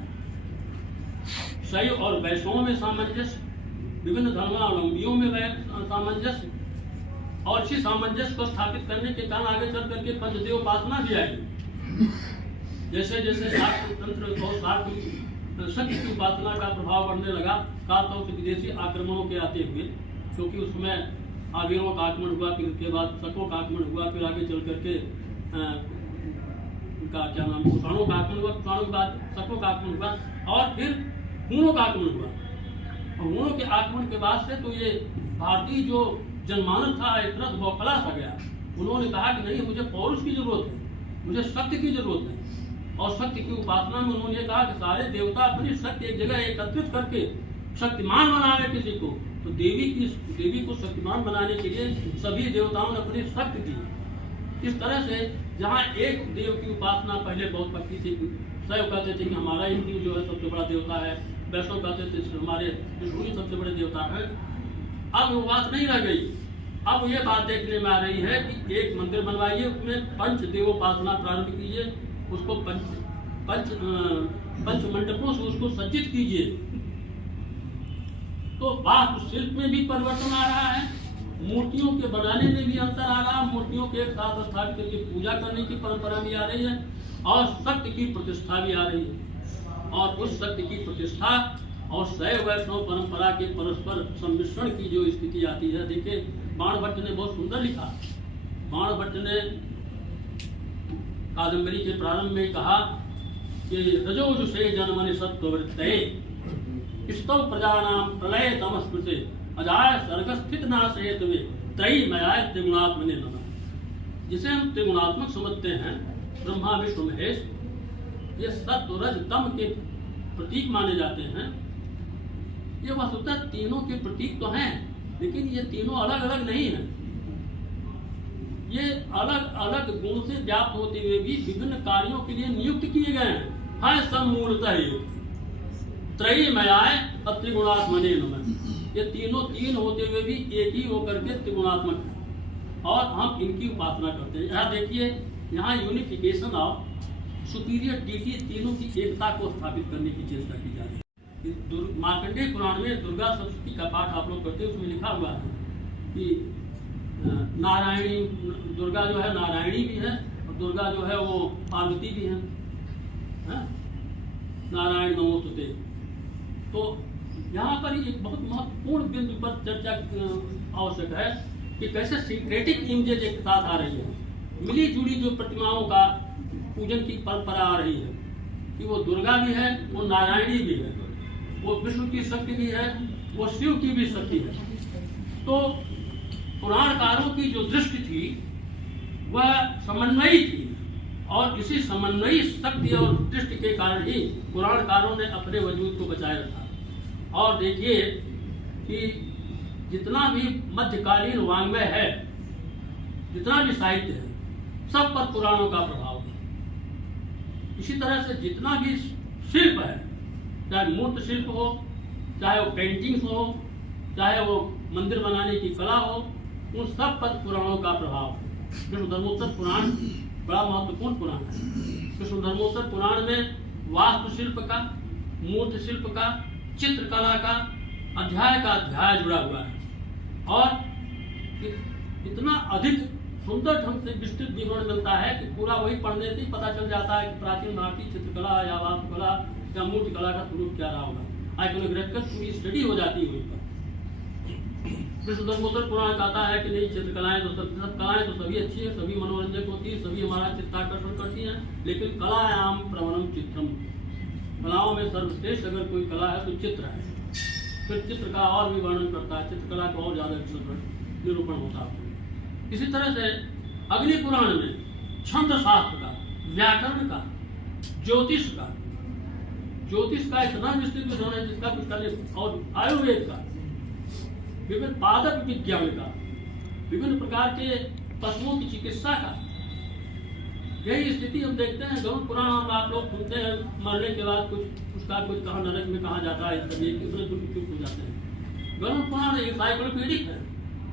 शैव और वैष्णव में सामंजस्य, विभिन्न धर्मावलंबियों में सामंजस्य, और इसी सामंजस्य को स्थापित करने के कारण आगे चल करके पंचदेव उपासना भी आई। जैसे जैसे शाक्त तंत्र और शाक्त शक्ति की उपासना का प्रभाव बढ़ने लगा, खासतौर से विदेशी आक्रमणों के आते हुए, क्योंकि उसमें आर्यों का आक्रमण हुआ, फिर उसके बाद शकों का आक्रमण हुआ, फिर आगे चल करके उनका क्या नाम, कुषाणों का आक्रमण हुआ, कुषाणों के बाद शकों का आक्रमण हुआ, और फिर हूणों का आक्रमण हुआ। और हूणों के आक्रमण के बाद से तो ये भारतीय जो जनमानस था एक तरह बौखला सा गया। उन्होंने कहा कि नहीं, मुझे पौरुष की जरूरत है, मुझे शक्ति की जरूरत है। और शक्ति की उपासना में उन्होंने कहा कि सारे देवता अपनी शक्ति एक जगह एकत्रित करके शक्तिमान बनावे किसी को। तो देवी को शक्तिमान बनाने के लिए सभी देवताओं ने अपनी शक्ति दी। इस तरह से जहाँ एक देव की उपासना पहले बहुत पक्की थी, शैव कहते थे कि हमारा हिंदू जो है सबसे बड़ा देवता है, वैष्णव कहते थे हमारे विष्णु सबसे बड़े देवता है। अब वो बात नहीं रह गई। अब ये बात देखने में आ रही है कि एक मंदिर बनवाइए, उसमें पंच देवोपासना प्रारंभ कीजिए, उसको पंच मंडपों से उसको सज्जित कीजिए। तो वास्तुशिल्प में भी परिवर्तन आ रहा है, मूर्तियों के बनाने में भी अंतर आ रहा है, मूर्तियों के एक साथ स्थापित करके पूजा करने की परंपरा भी आ रही है, और शक्ति की प्रतिष्ठा भी आ रही है। और उस शक्ति की प्रतिष्ठा और शैव वैष्णव परंपरा के परस्पर सम्मिश्रण की जो स्थिति आती है, देखिए बाणभट्ट ने बहुत सुंदर लिखा। बाणभट्ट ने कादम्बरी के प्रारंभ में कहा कि रजोजुषे जन्मनि सत्ववृत्तये स्तव प्रजानाम प्रलय तमस्कृते अजाय सर्गस्थित नाशयत वे त्रयीमयाय त्रिगुणात्मने नमः। जिसे हम त्रिगुणात्मक समझते हैं, ब्रह्मा विष्णु महेश, ये सत्व रज तम के प्रतीक माने जाते हैं। ये वस्तुतः तीनों के प्रतीक तो हैं, लेकिन ये तीनों अलग अलग नहीं हैं। ये अलग अलग गुण से व्याप्त होते हुए भी विभिन्न कार्यों के लिए नियुक्त किए गए हैं। सब मूलतः त्रयीमयाय त्रिगुणात्मने नमः। ये तीनों तीन होते हुए भी एक ही होकर के त्रिगुणात्मक है, और हम इनकी उपासना करते हैं। यहाँ देखिए, यहाँ यूनिफिकेशन ऑफ सुपीरियरिटी, तीनों की एकता को स्थापित करने की चेष्टा की जा रही है। मार्कंडेय पुराण में दुर्गा सप्तशती का पाठ आप लोग करते हैं, उसमें लिखा हुआ है कि नारायणी दुर्गा जो है नारायणी भी है, और दुर्गा जो है वो पार्वती भी है। नारायण नमोस्तुते। तो यहाँ पर एक बहुत महत्वपूर्ण बिंदु पर चर्चा आवश्यक है कि कैसे सिंक्रेटिक इमेजेज एक साथ आ रही है, मिली जुली जो प्रतिमाओं का पूजन की परंपरा आ रही है, कि वो दुर्गा भी है, वो नारायणी भी है, वो विष्णु की शक्ति भी है, वो शिव की भी शक्ति है। तो पुराणकारों की जो दृष्टि थी वह समन्वयी थी, और इसी समन्वयी शक्ति और दृष्टि के कारण ही पुराणकारों ने अपने वजूद को बचाए रखा। और देखिए कि जितना भी मध्यकालीन वाङ्मय है, जितना भी साहित्य है, सब पर पुराणों का प्रभाव है। इसी तरह से जितना भी शिल्प है, चाहे मूर्त शिल्प हो, चाहे वो पेंटिंग्स हो, चाहे वो मंदिर बनाने की कला हो, उन सब पर पुराणों का प्रभाव है। विष्णु धर्मोत्तर पुराण बड़ा महत्वपूर्ण पुराण है। विष्णु धर्मोत्तर पुराण में वास्तुशिल्प का, मूर्त शिल्प का, चित्रकला का अध्याय जुड़ा हुआ है, और इतना अधिक सुंदर ढंग से विस्तृत विवरण मिलता है कि पूरा वही पढ़ने से ही पता चल जाता है कि प्राचीन भारतीय चित्रकला या वास्तुकला या मूर्तिकला का स्वरूप क्या रहा होगा। आइकोनोग्राफिकल पूरी स्टडी हो जाती है वहीं पर। विष्णु धर्मोत्तर पुराण कहता है कि नहीं, चित्रकलाएं तो सब कलाएं तो सभी अच्छी है, सभी मनोरंजक होती है, सभी हमारा चित्ताकर्षण करती हैं, लेकिन कलायाम प्रवणम चित्रम, कलाओं में सर्वश्रेष्ठ अगर कोई कला है तो चित्र है। फिर चित्र का और भी वर्णन करता है, चित्रकला का और ज्यादा निरूपण होता है। इसी तरह से अग्नि पुराण में छंद शास्त्र का, व्याकरण का, ज्योतिष का इतना विस्तृत विधान है जिसका कुछ करने, और आयुर्वेद का, विभिन्न पादप विज्ञान का, विभिन्न प्रकार के पशुओं की चिकित्सा का। यही स्थिति हम देखते हैं। गरुड़ पुराण हम आप लोग सुनते हैं, मरने के बाद उसका कुछ कहाँ नरक में कहाँ जाता है, चुप हो जाते हैं। गरुड़ पुराण एनसाइक्लोपीडिक है।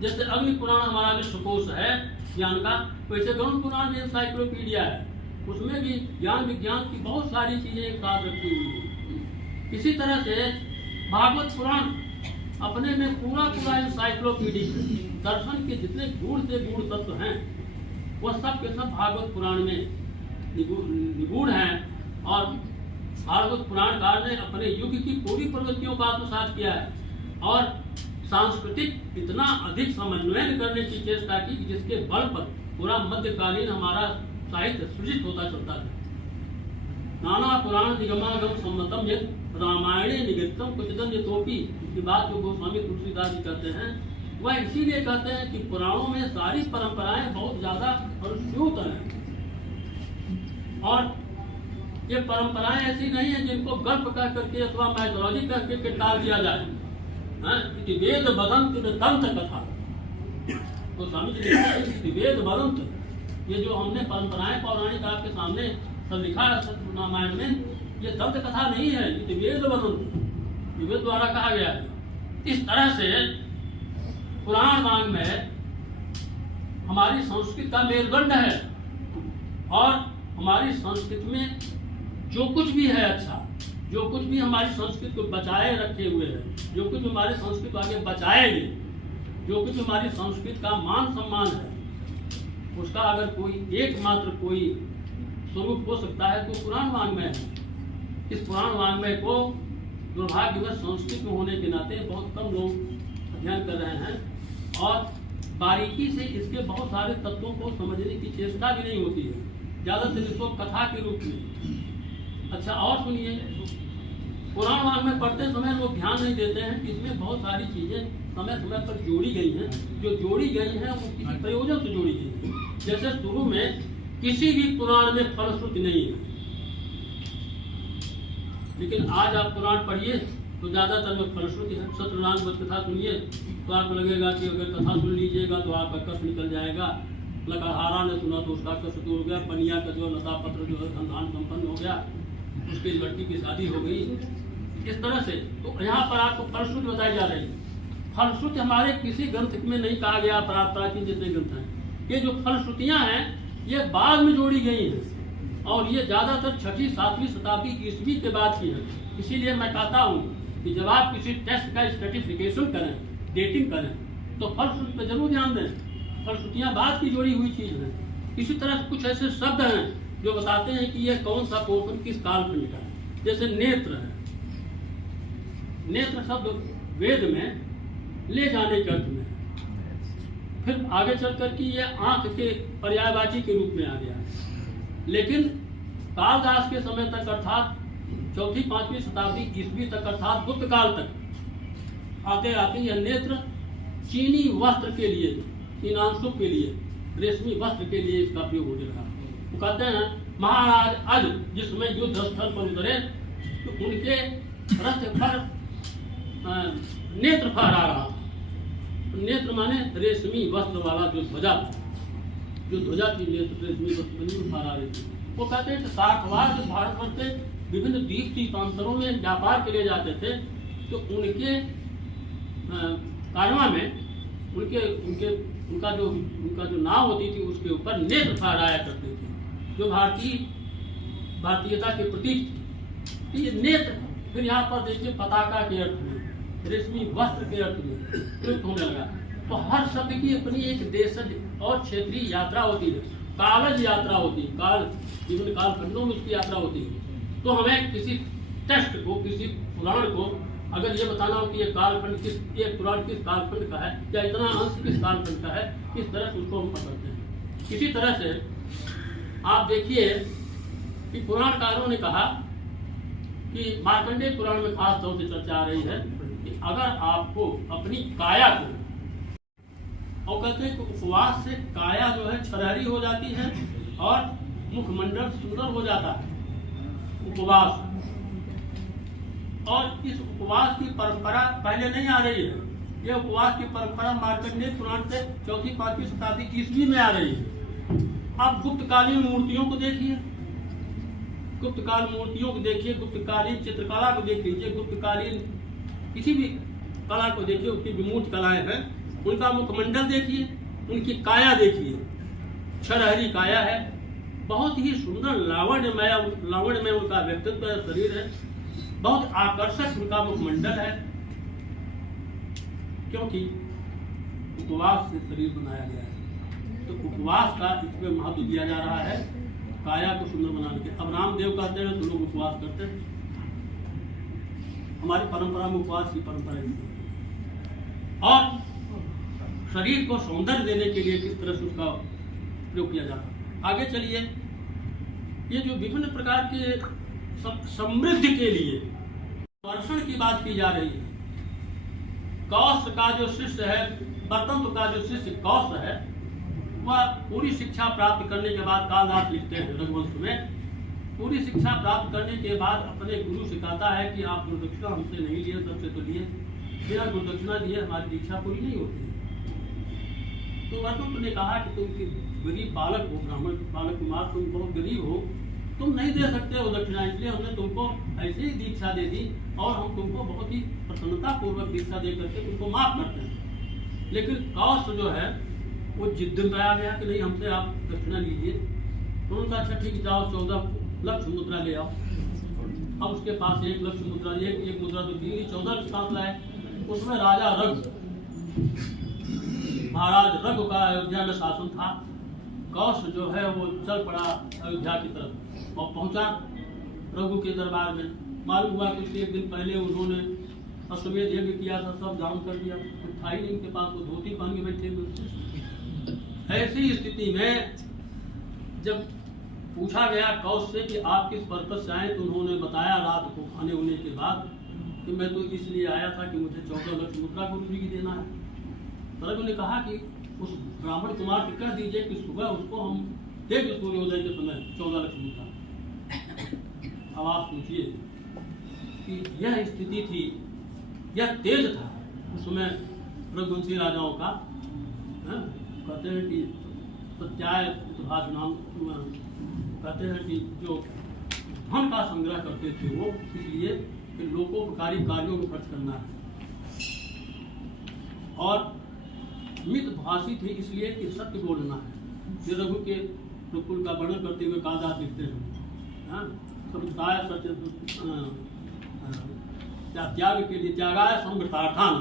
जैसे अग्नि पुराण हमारा विश्वकोश है ज्ञान का, वैसे गरुड़ पुराण भी एनसाइक्लोपीडिया है। उसमें भी ज्ञान विज्ञान की बहुत सारी चीजें एक साथ रखी हुई है। इसी तरह से भागवत पुराण अपने में पूरा पूरा इंसाइक्लोपीडिक दर्शन के जितने गूढ़ से गूढ़ तत्व हैं वह सब के सब भागवत पुराण में निगूढ़ हैं। और भागवत पुराणकार ने अपने युग की पूरी प्रवृत्तियों का आत्मसात किया है और सांस्कृतिक इतना अधिक समन्वय करने की चेष्टा की कि जिसके बल पर पूरा मध्यकालीन हमारा साहित्य सृजित होता चलता है। नाना पुराण निगमागम सम्मतम यत् रामायणे निगतम कुचिदन यतोपि की बात जो गोस्वामी तुलसीदास जी कहते हैं वह इसीलिए कहते हैं कि पुराणों में सारी परंपराएं बहुत ज्यादा फलश्रुत हैं और ये परंपराएं ऐसी नहीं है जिनको गल्प कह करके अथवा मैथोलॉजी कह करके टाल दिया जाए। वेद बदंत तंत्र कथा तो स्वामी जी लिखते वेद बदंत ये जो हमने परंपराएं पौराणिक आपके सामने सब लिखा है रामायण में ये दंत कथा नहीं है, ये वेद बदंत वेद द्वारा कहा गया है। इस तरह से पुराण मांग में हमारी संस्कृति का मेलबंध है और हमारी संस्कृति में जो कुछ भी है अच्छा, जो कुछ भी हमारी संस्कृति को बचाए रखे हुए है, जो कुछ हमारी संस्कृति को आगे बचाएंगे, जो कुछ हमारी संस्कृति का मान सम्मान है उसका अगर कोई एकमात्र कोई स्वरूप हो सकता है तो पुराण वाङ्मय है। इस पुराण वाङ्मय को दुर्भाग्यवश संस्कृत में होने के नाते बहुत कम लोग अध्ययन कर रहे हैं और बारीकी से इसके बहुत सारे तत्वों को समझने की चेष्टा भी नहीं होती है, ज्यादातर इसको कथा के रूप में। अच्छा और सुनिए, पुराण वाङ्मय पढ़ते समय लोग ध्यान नहीं देते हैं कि इसमें बहुत सारी चीजें समय समय पर जोड़ी गई हैं, जो जोड़ी गई हैं वो किसी प्रयोजन से जोड़ी गई हैं। जैसे शुरू में किसी भी पुराण में फलश्रुति नहीं है, लेकिन आज आप पुराण पढ़िए तो ज्यादातर में फलश्रुति है। सत्यनारायण व्रत कथा सुनिए तो आपको लगेगा कि अगर कथा सुन लीजिएगा तो आपका कष्ट निकल जाएगा। लकड़हारा ने सुना तो उसका कष्ट दूर हो गया, पनिया का जो लता पत्र जो है संतान संपन्न हो गया, उसकी लड़की की शादी हो गई। इस तरह से तो यहाँ पर आपको फलश्रुति बताई जा रही है। फलश्रुति हमारे किसी ग्रंथ में नहीं कहा गया, प्राचीन जितने ग्रंथ हैं ये जो फलश्रुतियाँ हैं ये बाद में जोड़ी गई हैं और ये ज्यादातर 6वीं 7वीं शताब्दी ईस्वी के बाद की है। इसीलिए मैं कहता हूँ कि जब आप किसी टेस्ट का स्टैटिफिकेशन करें, डेटिंग करें तो फलश्रुति पर जरूर ध्यान दें। फलश्रुतियाँ बाद की जोड़ी हुई चीज है। इसी तरह कुछ ऐसे शब्द हैं जो बताते हैं कि यह कौन सा पोर्शन किस कालखंड का है। जैसे नेत्र है, नेत्र शब्द वेद में ले जाने के अर्थ में, फिर आगे चल कर के ये आंख के पर्यायवाची के रूप में आ गया है। लेकिन कालदास के समय तक अर्थात 4वीं 5वीं शताब्दी ईस्वी तक अर्थात गुप्त काल तक आते आते यह नेत्र चीनी वस्त्र के लिए, चीनांशों के लिए, रेशमी वस्त्र के लिए इसका प्रयोग होने लगा। वो कहते हैं महाराज अज जिसमें युद्ध स्थल पर उतरे तो उनके रथ पर नेत्र फहरा रहा। नेत्र माने रेशमी वस्त्र वाला जो ध्वजा, जो ध्वजा की नेत्र रेशमी वस्त्र बनी फहरा रही थी। वो कहते हैं कि सातवार जो भारतवर्ष से विभिन्न द्वीप द्वीपांतरों में व्यापार के लिए जाते थे तो उनके कारवां में उनका जो नाव होती थी उसके ऊपर नेत्र फहराया करते थे जो भारतीयता के प्रतीक थे। ये नेत्र फिर यहाँ पर देखिए पताका के अर्थ में, रेशमी वस्त्र के अर्थ में प्रयुक्त होने लगा। तो हर शब्द की अपनी एक देशज और क्षेत्रीय यात्रा होती है, कालज यात्रा होती है, काल विभिन्न कालखंडों में उसकी यात्रा होती है। तो हमें किसी टेक्स्ट को, किसी पुराण को अगर ये बताना हो कि ये कालखंड किस, ये पुराण किस कालखंड का है या इतना अंश किस कालखंड का है, किस तरह से उसको हम पकड़ते हैं। इसी तरह से आप देखिए कि पुराणकारों ने कहा कि मार्कंडेय पुराण में खास तौर से चर्चा आ रही है कि अगर आपको अपनी काया को, और कहते हैं कि उपवास से काया जो है छरहरी हो जाती है और मुखमंडल सुंदर हो जाता है, उपवास। और इस उपवास की परंपरा पहले नहीं आ रही है, यह उपवास की परंपरा मार्कंडेय पुराण से 4वीं 5वीं शताब्दी ईस्वी में आ रही है। अब गुप्तकालीन मूर्तियों को देखिए, गुप्तकाल मूर्तियों को देखिए, गुप्तकालीन चित्रकला को देख लीजिए, गुप्तकालीन किसी भी कला को देखिए, उसकी विमूर्त कलाएं हैं, उनका मुखमंडल देखिए, उनकी काया देखिए, छरहरी काया है, बहुत ही सुंदर लावण्यमय उनका व्यक्तित्व है, शरीर है, बहुत आकर्षक उनका मुखमंडल है, क्योंकि उपवास से शरीर बनाया गया है। तो उपवास का इसमें महत्व दिया जा रहा है, काया को सुंदर बनाने के। अब रामदेव कहते हैं तो लोग उपवास करते हैं, हमारी परंपरा में उपवास की परंपरा है। और शरीर को सौंदर्य देने के लिए किस तरह से उसका प्रयोग किया जा रहा है। आगे चलिए, ये जो विभिन्न प्रकार के समृद्धि के लिए वर्षण की बात की जा रही है। कौश का जो शिष्य है, वर्तंत्र का जो शिष्य कौश है, वह पूरी शिक्षा प्राप्त करने के बाद, कालदास लिखते हैं रघुवंश में, पूरी शिक्षा प्राप्त करने के बाद अपने गुरु से कहता है कि आप गुरुदक्षिणा हमसे नहीं लिए, सबसे तो लिए, बिना गुरुदक्षिणा दिए हमारी दीक्षा पूरी नहीं होती। तो वर्तंत्र ने कहा कि तुम गरीब बालक हो, ब्राह्मण बालक कुमार, तुम बहुत गरीब हो, तुम नहीं दे सकते हो दक्षिणा, इसलिए हमने तुमको ऐसे ही दीक्षा दे दी और हम तुमको बहुत ही प्रसन्नता पूर्वक दीक्षा दे करके तुमको माफ करते हैं। लेकिन कौश जो है वो जिद्द में आ गया कि नहीं, हमसे आप दक्षिणा लीजिए। तो उनका अच्छा ठीक, जाओ 14 लक्ष मुद्रा ले आओ। अब उसके पास 1 लक्ष मुद्रा, एक मुद्रा तो दी नहीं, 14 साथ लाए। उसमें राजा रघु, महाराज रघु का अयोध्या में शासन था। कौश जो है वो चल पड़ा अयोध्या की तरफ और पहुंचा रघु के दरबार में। मालूम हुआ कि उसके 1 दिन पहले उन्होंने अश्वमेध यज्ञ किया था, सब दान कर दिया, कुछ था ही नहीं उनके पास, वो धोती पहन के बैठे हुए। ऐसी स्थिति में जब पूछा गया कौश से कि आप किस पर्पस से आए, तो उन्होंने बताया रात को खाने होने के बाद कि मैं तो इसलिए आया था कि मुझे 14 लक्ष मुद्रा गुरु जी की देना है। रघु ने कहा कि उस ब्राह्मण कुमार से कह दीजिए कि सुबह उसको हम देख सूर्योदय के समय 14 लक्ष मुद्रा। अब आप पूछिए कि यह स्थिति थी, यह तेज था उस समय रघुवंशी राजाओं का। कहते हैं कि सत्याय भाष नाम, कहते हैं कि जो धन का संग्रह करते थे वो इसलिए कि लोकोपकारी कार्यों में खर्च करना है, और मित भाषी थे इसलिए कि सत्य बोलना है। ये रघु के कुल का वर्णन करते हुए कालदास लिखते हैं, सत्याय सत्य त्याग के लिए, त्यागाय समृतार्थान,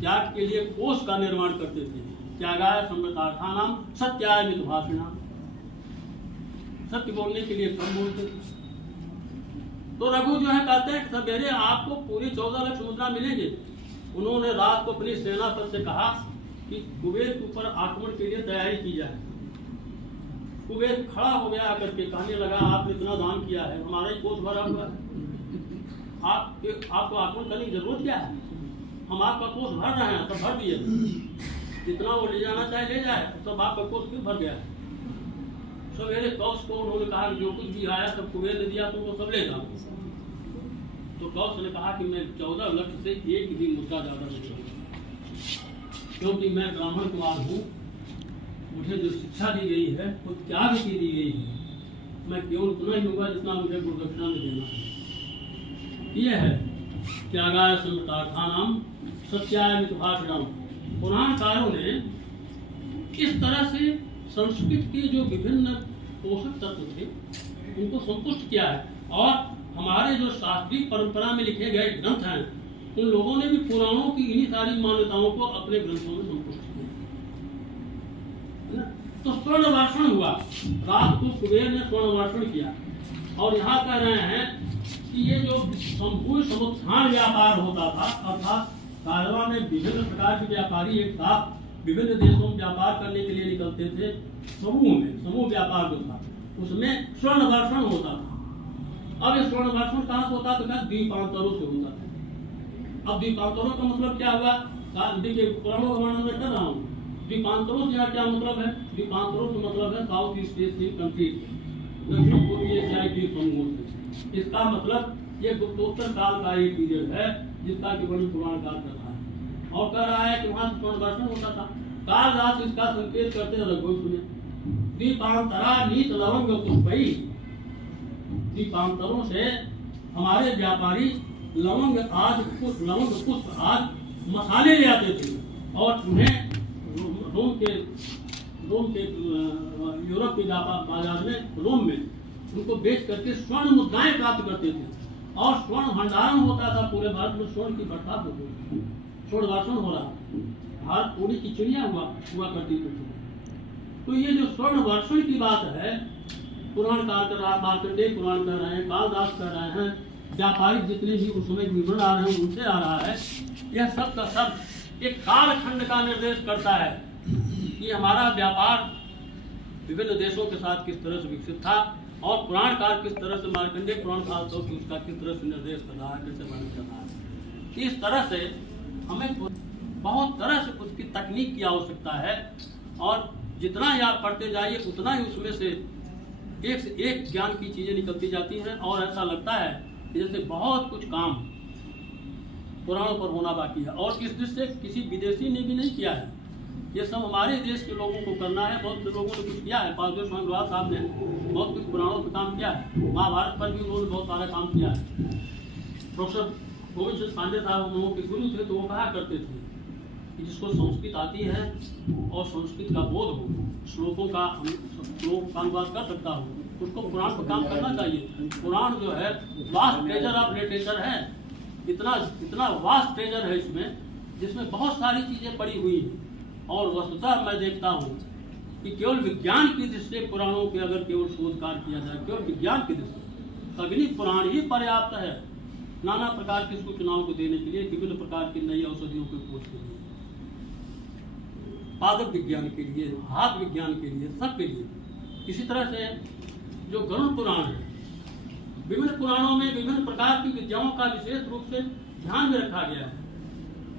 त्याग के लिए कोष का निर्माण करते थे। त्यागाय समृतार्थानाम सत्याय मित भाषिणाम, सत्य बोलने के लिए कम बोलते थे। तो रघु जो है कहते हैं सवेरे आपको पूरी 14 लक्ष मुद्रा मिलेंगे। उन्होंने रात को अपनी सेनापति से कहा कि कुबेर के ऊपर आक्रमण के लिए तैयारी की जाए। कुबेर खड़ा हो गया आकर के कहने लगा, आपने इतना दान किया है, हमारा ही कोष भरा हुआ है, आपको आक्रमण करने की जरूरत क्या है, हम आपका कोष भर रहे हैं, सब भर दिए, जितना वो ले जाना चाहे ले जाए, सब आपका कोष क्यों भर गया है। सवेरे कौश को उन्होंने कहा कि जो कुछ भी आया सब कुबेर ने दिया, तुमको सब ले जाओ। तो कौश ने कहा कि मैं 14 लक्ष से 1 भी मुद्दा ज्यादा नहीं दूंगा, क्योंकि मैं ब्राह्मण कुमार हूँ, मुझे जो शिक्षा दी गई है वो त्याग की दी गई है, मैं केवल उतना ही लूंगा जितना मुझे गुरुदक्षिणा में देना है। यह है त्यागाय समृतार्थानाम सत्याय मित भाषिणाम। पुराणकारों ने इस तरह से संस्कृत के जो विभिन्न पोषक तत्व थे उनको संतुष्ट किया है, और हमारे जो शास्त्रीय परंपरा में लिखे गए ग्रंथ हैं उन लोगों ने भी पुराणों की इन्हीं सारी मान्यताओं को अपने ग्रंथों में संतुष्ट किया। तो स्वर्ण वर्षण हुआ, रात को कुबेर ने स्वर्ण वर्षण किया, और यहाँ कह रहे हैं कि ये जो संपूर्ण समुत्थान व्यापार होता था, अर्थात कारवां में विभिन्न प्रकार के व्यापारी एक साथ विभिन्न देशों में व्यापार करने के लिए निकलते थे, समूह व्यापार जो था उसमें स्वर्ण वर्षण होता था। अब ये स्वर्ण वर्षण कहाँ से होता था? द्वीपांतरों से होता था। अब द्वीपांतरों का मतलब क्या हुआ? पुराणों का वर्णन मैं कर रहा हूँ। द्वीपांतरों से यहाँ क्या मतलब है? द्वीपांतरों से मतलब है साउथ ईस्ट एशियन कंट्री, दक्षिण पूर्वी एशियाई द्वीप समूहों से। इसका मतलब ये गुप्तोत्तर काल का एक पीरियड है जिसका कि वर्णन पुराण काल करता है, और कह रहा है कि वहां से स्वर्ण वर्षण होता था। कालदास इसका संकेत करते हैं रघुवंश में, दीपांतरा नीत लवंग पुष्पई, दीपांतरों से हमारे व्यापारी लवंग पुष्प आदि मसाले ले आते थे और उन्हें रोम के रोम के यूरोप के बाजार में, रोम में उनको बेच करके स्वर्ण मुद्राएं प्राप्त करते थे और स्वर्ण भंडारण होता था पूरे भारत में। स्वर्ण की बरसात होती थी, स्वर्ण वर्षण हो रहा, भारत पूरी की चिड़िया हुआ करती थी। तो ये जो स्वर्ण वर्षण की बात है, पुराणकार कर रहा है, मार्कंडेय पुराण कर रहे हैं, कालदास कर रहे हैं, व्यापारिक जितने भी उस समय विवरण आ रहे हैं उनसे आ रहा है। यह सब का सब एक कालखंड का निर्देश करता है कि हमारा व्यापार विभिन्न देशों के साथ किस तरह से विकसित था और पुराणकार किस तरह से, मार्कंडेय पुराण काल तो उसका किस तरह से निर्देश कर रहा है, कैसे वर्णन कर रहा है। इस तरह से हमें बहुत तरह से उसकी तकनीक की आवश्यकता है और जितना ही आप पढ़ते जाइए उतना ही उसमें से एक से एक ज्ञान की चीजें निकलती जाती हैं और ऐसा लगता है कि जैसे बहुत कुछ काम पुराणों पर होना बाकी है। और इस दृष्टि से किसी विदेशी ने भी नहीं किया है, ये सब हमारे देश के लोगों को करना है। बहुत से लोगों ने कुछ किया है, पासवान स्वामीनाथ साहब ने बहुत कुछ पुराणों पर काम किया है, महाभारत पर भी उन्होंने बहुत सारा काम किया है। प्रोफेसर गोविंद सिंह पांडे साहब हम लोगों के गुरु थे, तो वो कहा करते थे कि जिसको संस्कृत आती है और संस्कृत का बोध हो, श्लोकों का अनुवाद कर सकता हो, उसको पुराण पर काम करना चाहिए। पुराण जो है वास्ट ट्रेजर ऑफ लिटरेचर है, इतना वास्ट ट्रेजर है इसमें, जिसमें बहुत सारी चीजें पड़ी हुई हैं। और वस्तुतः मैं देखता हूँ कि केवल विज्ञान की दृष्टि से पुराणों के अगर केवल शोध कार्य किया जाए, केवल विज्ञान की दृष्टि से अग्नि पुराण ही पर्याप्त है नाना प्रकार की सूचनाओं को देने के लिए, विभिन्न प्रकार की नई औषधियों की खोज के लिए, पादप विज्ञान के लिए, हाथ विज्ञान के लिए, सब के लिए। इसी तरह से जो गरुड़ पुराण है, विभिन्न पुराणों में विभिन्न प्रकार की विद्याओं का विशेष रूप से ध्यान में रखा गया है।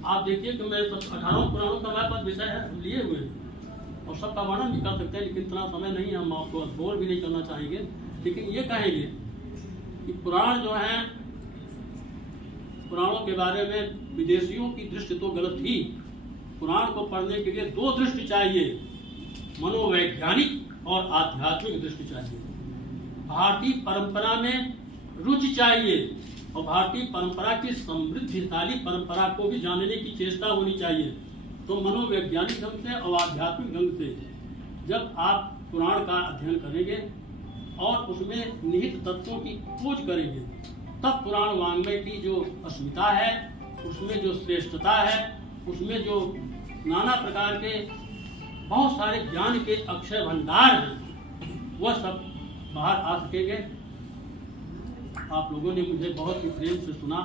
आप देखिए कि मेरे 18 पुराणों का हमारे पास विषय है, हम लिए हुए हैं और सबका वर्णन भी कर सकते हैं, लेकिन इतना समय नहीं है, हम आपको बोर भी नहीं करना चाहेंगे। लेकिन ये कहेंगे कि पुराण जो है, पुराणों के बारे में विदेशियों की दृष्टि तो गलत थी। पुराण को पढ़ने के लिए दो दृष्टि चाहिए, मनोवैज्ञानिक और आध्यात्मिक दृष्टि चाहिए। भारतीय परंपरा में रुचि चाहिए और भारतीय परंपरा की समृद्धिशाली परंपरा को भी जानने की चेष्टा होनी चाहिए। तो मनोवैज्ञानिक ढंग से और आध्यात्मिक ढंग से जब आप पुराण का अध्ययन करेंगे और उसमें निहित तत्वों की खोज करेंगे, तब पुराण वाङ्मय की जो अस्मिता है, उसमें जो श्रेष्ठता है, उसमें जो नाना प्रकार के बहुत सारे ज्ञान के अक्षय भंडार हैं, वह सब बाहर आ सकेंगे। आप लोगों ने मुझे बहुत ही प्रेम से सुना।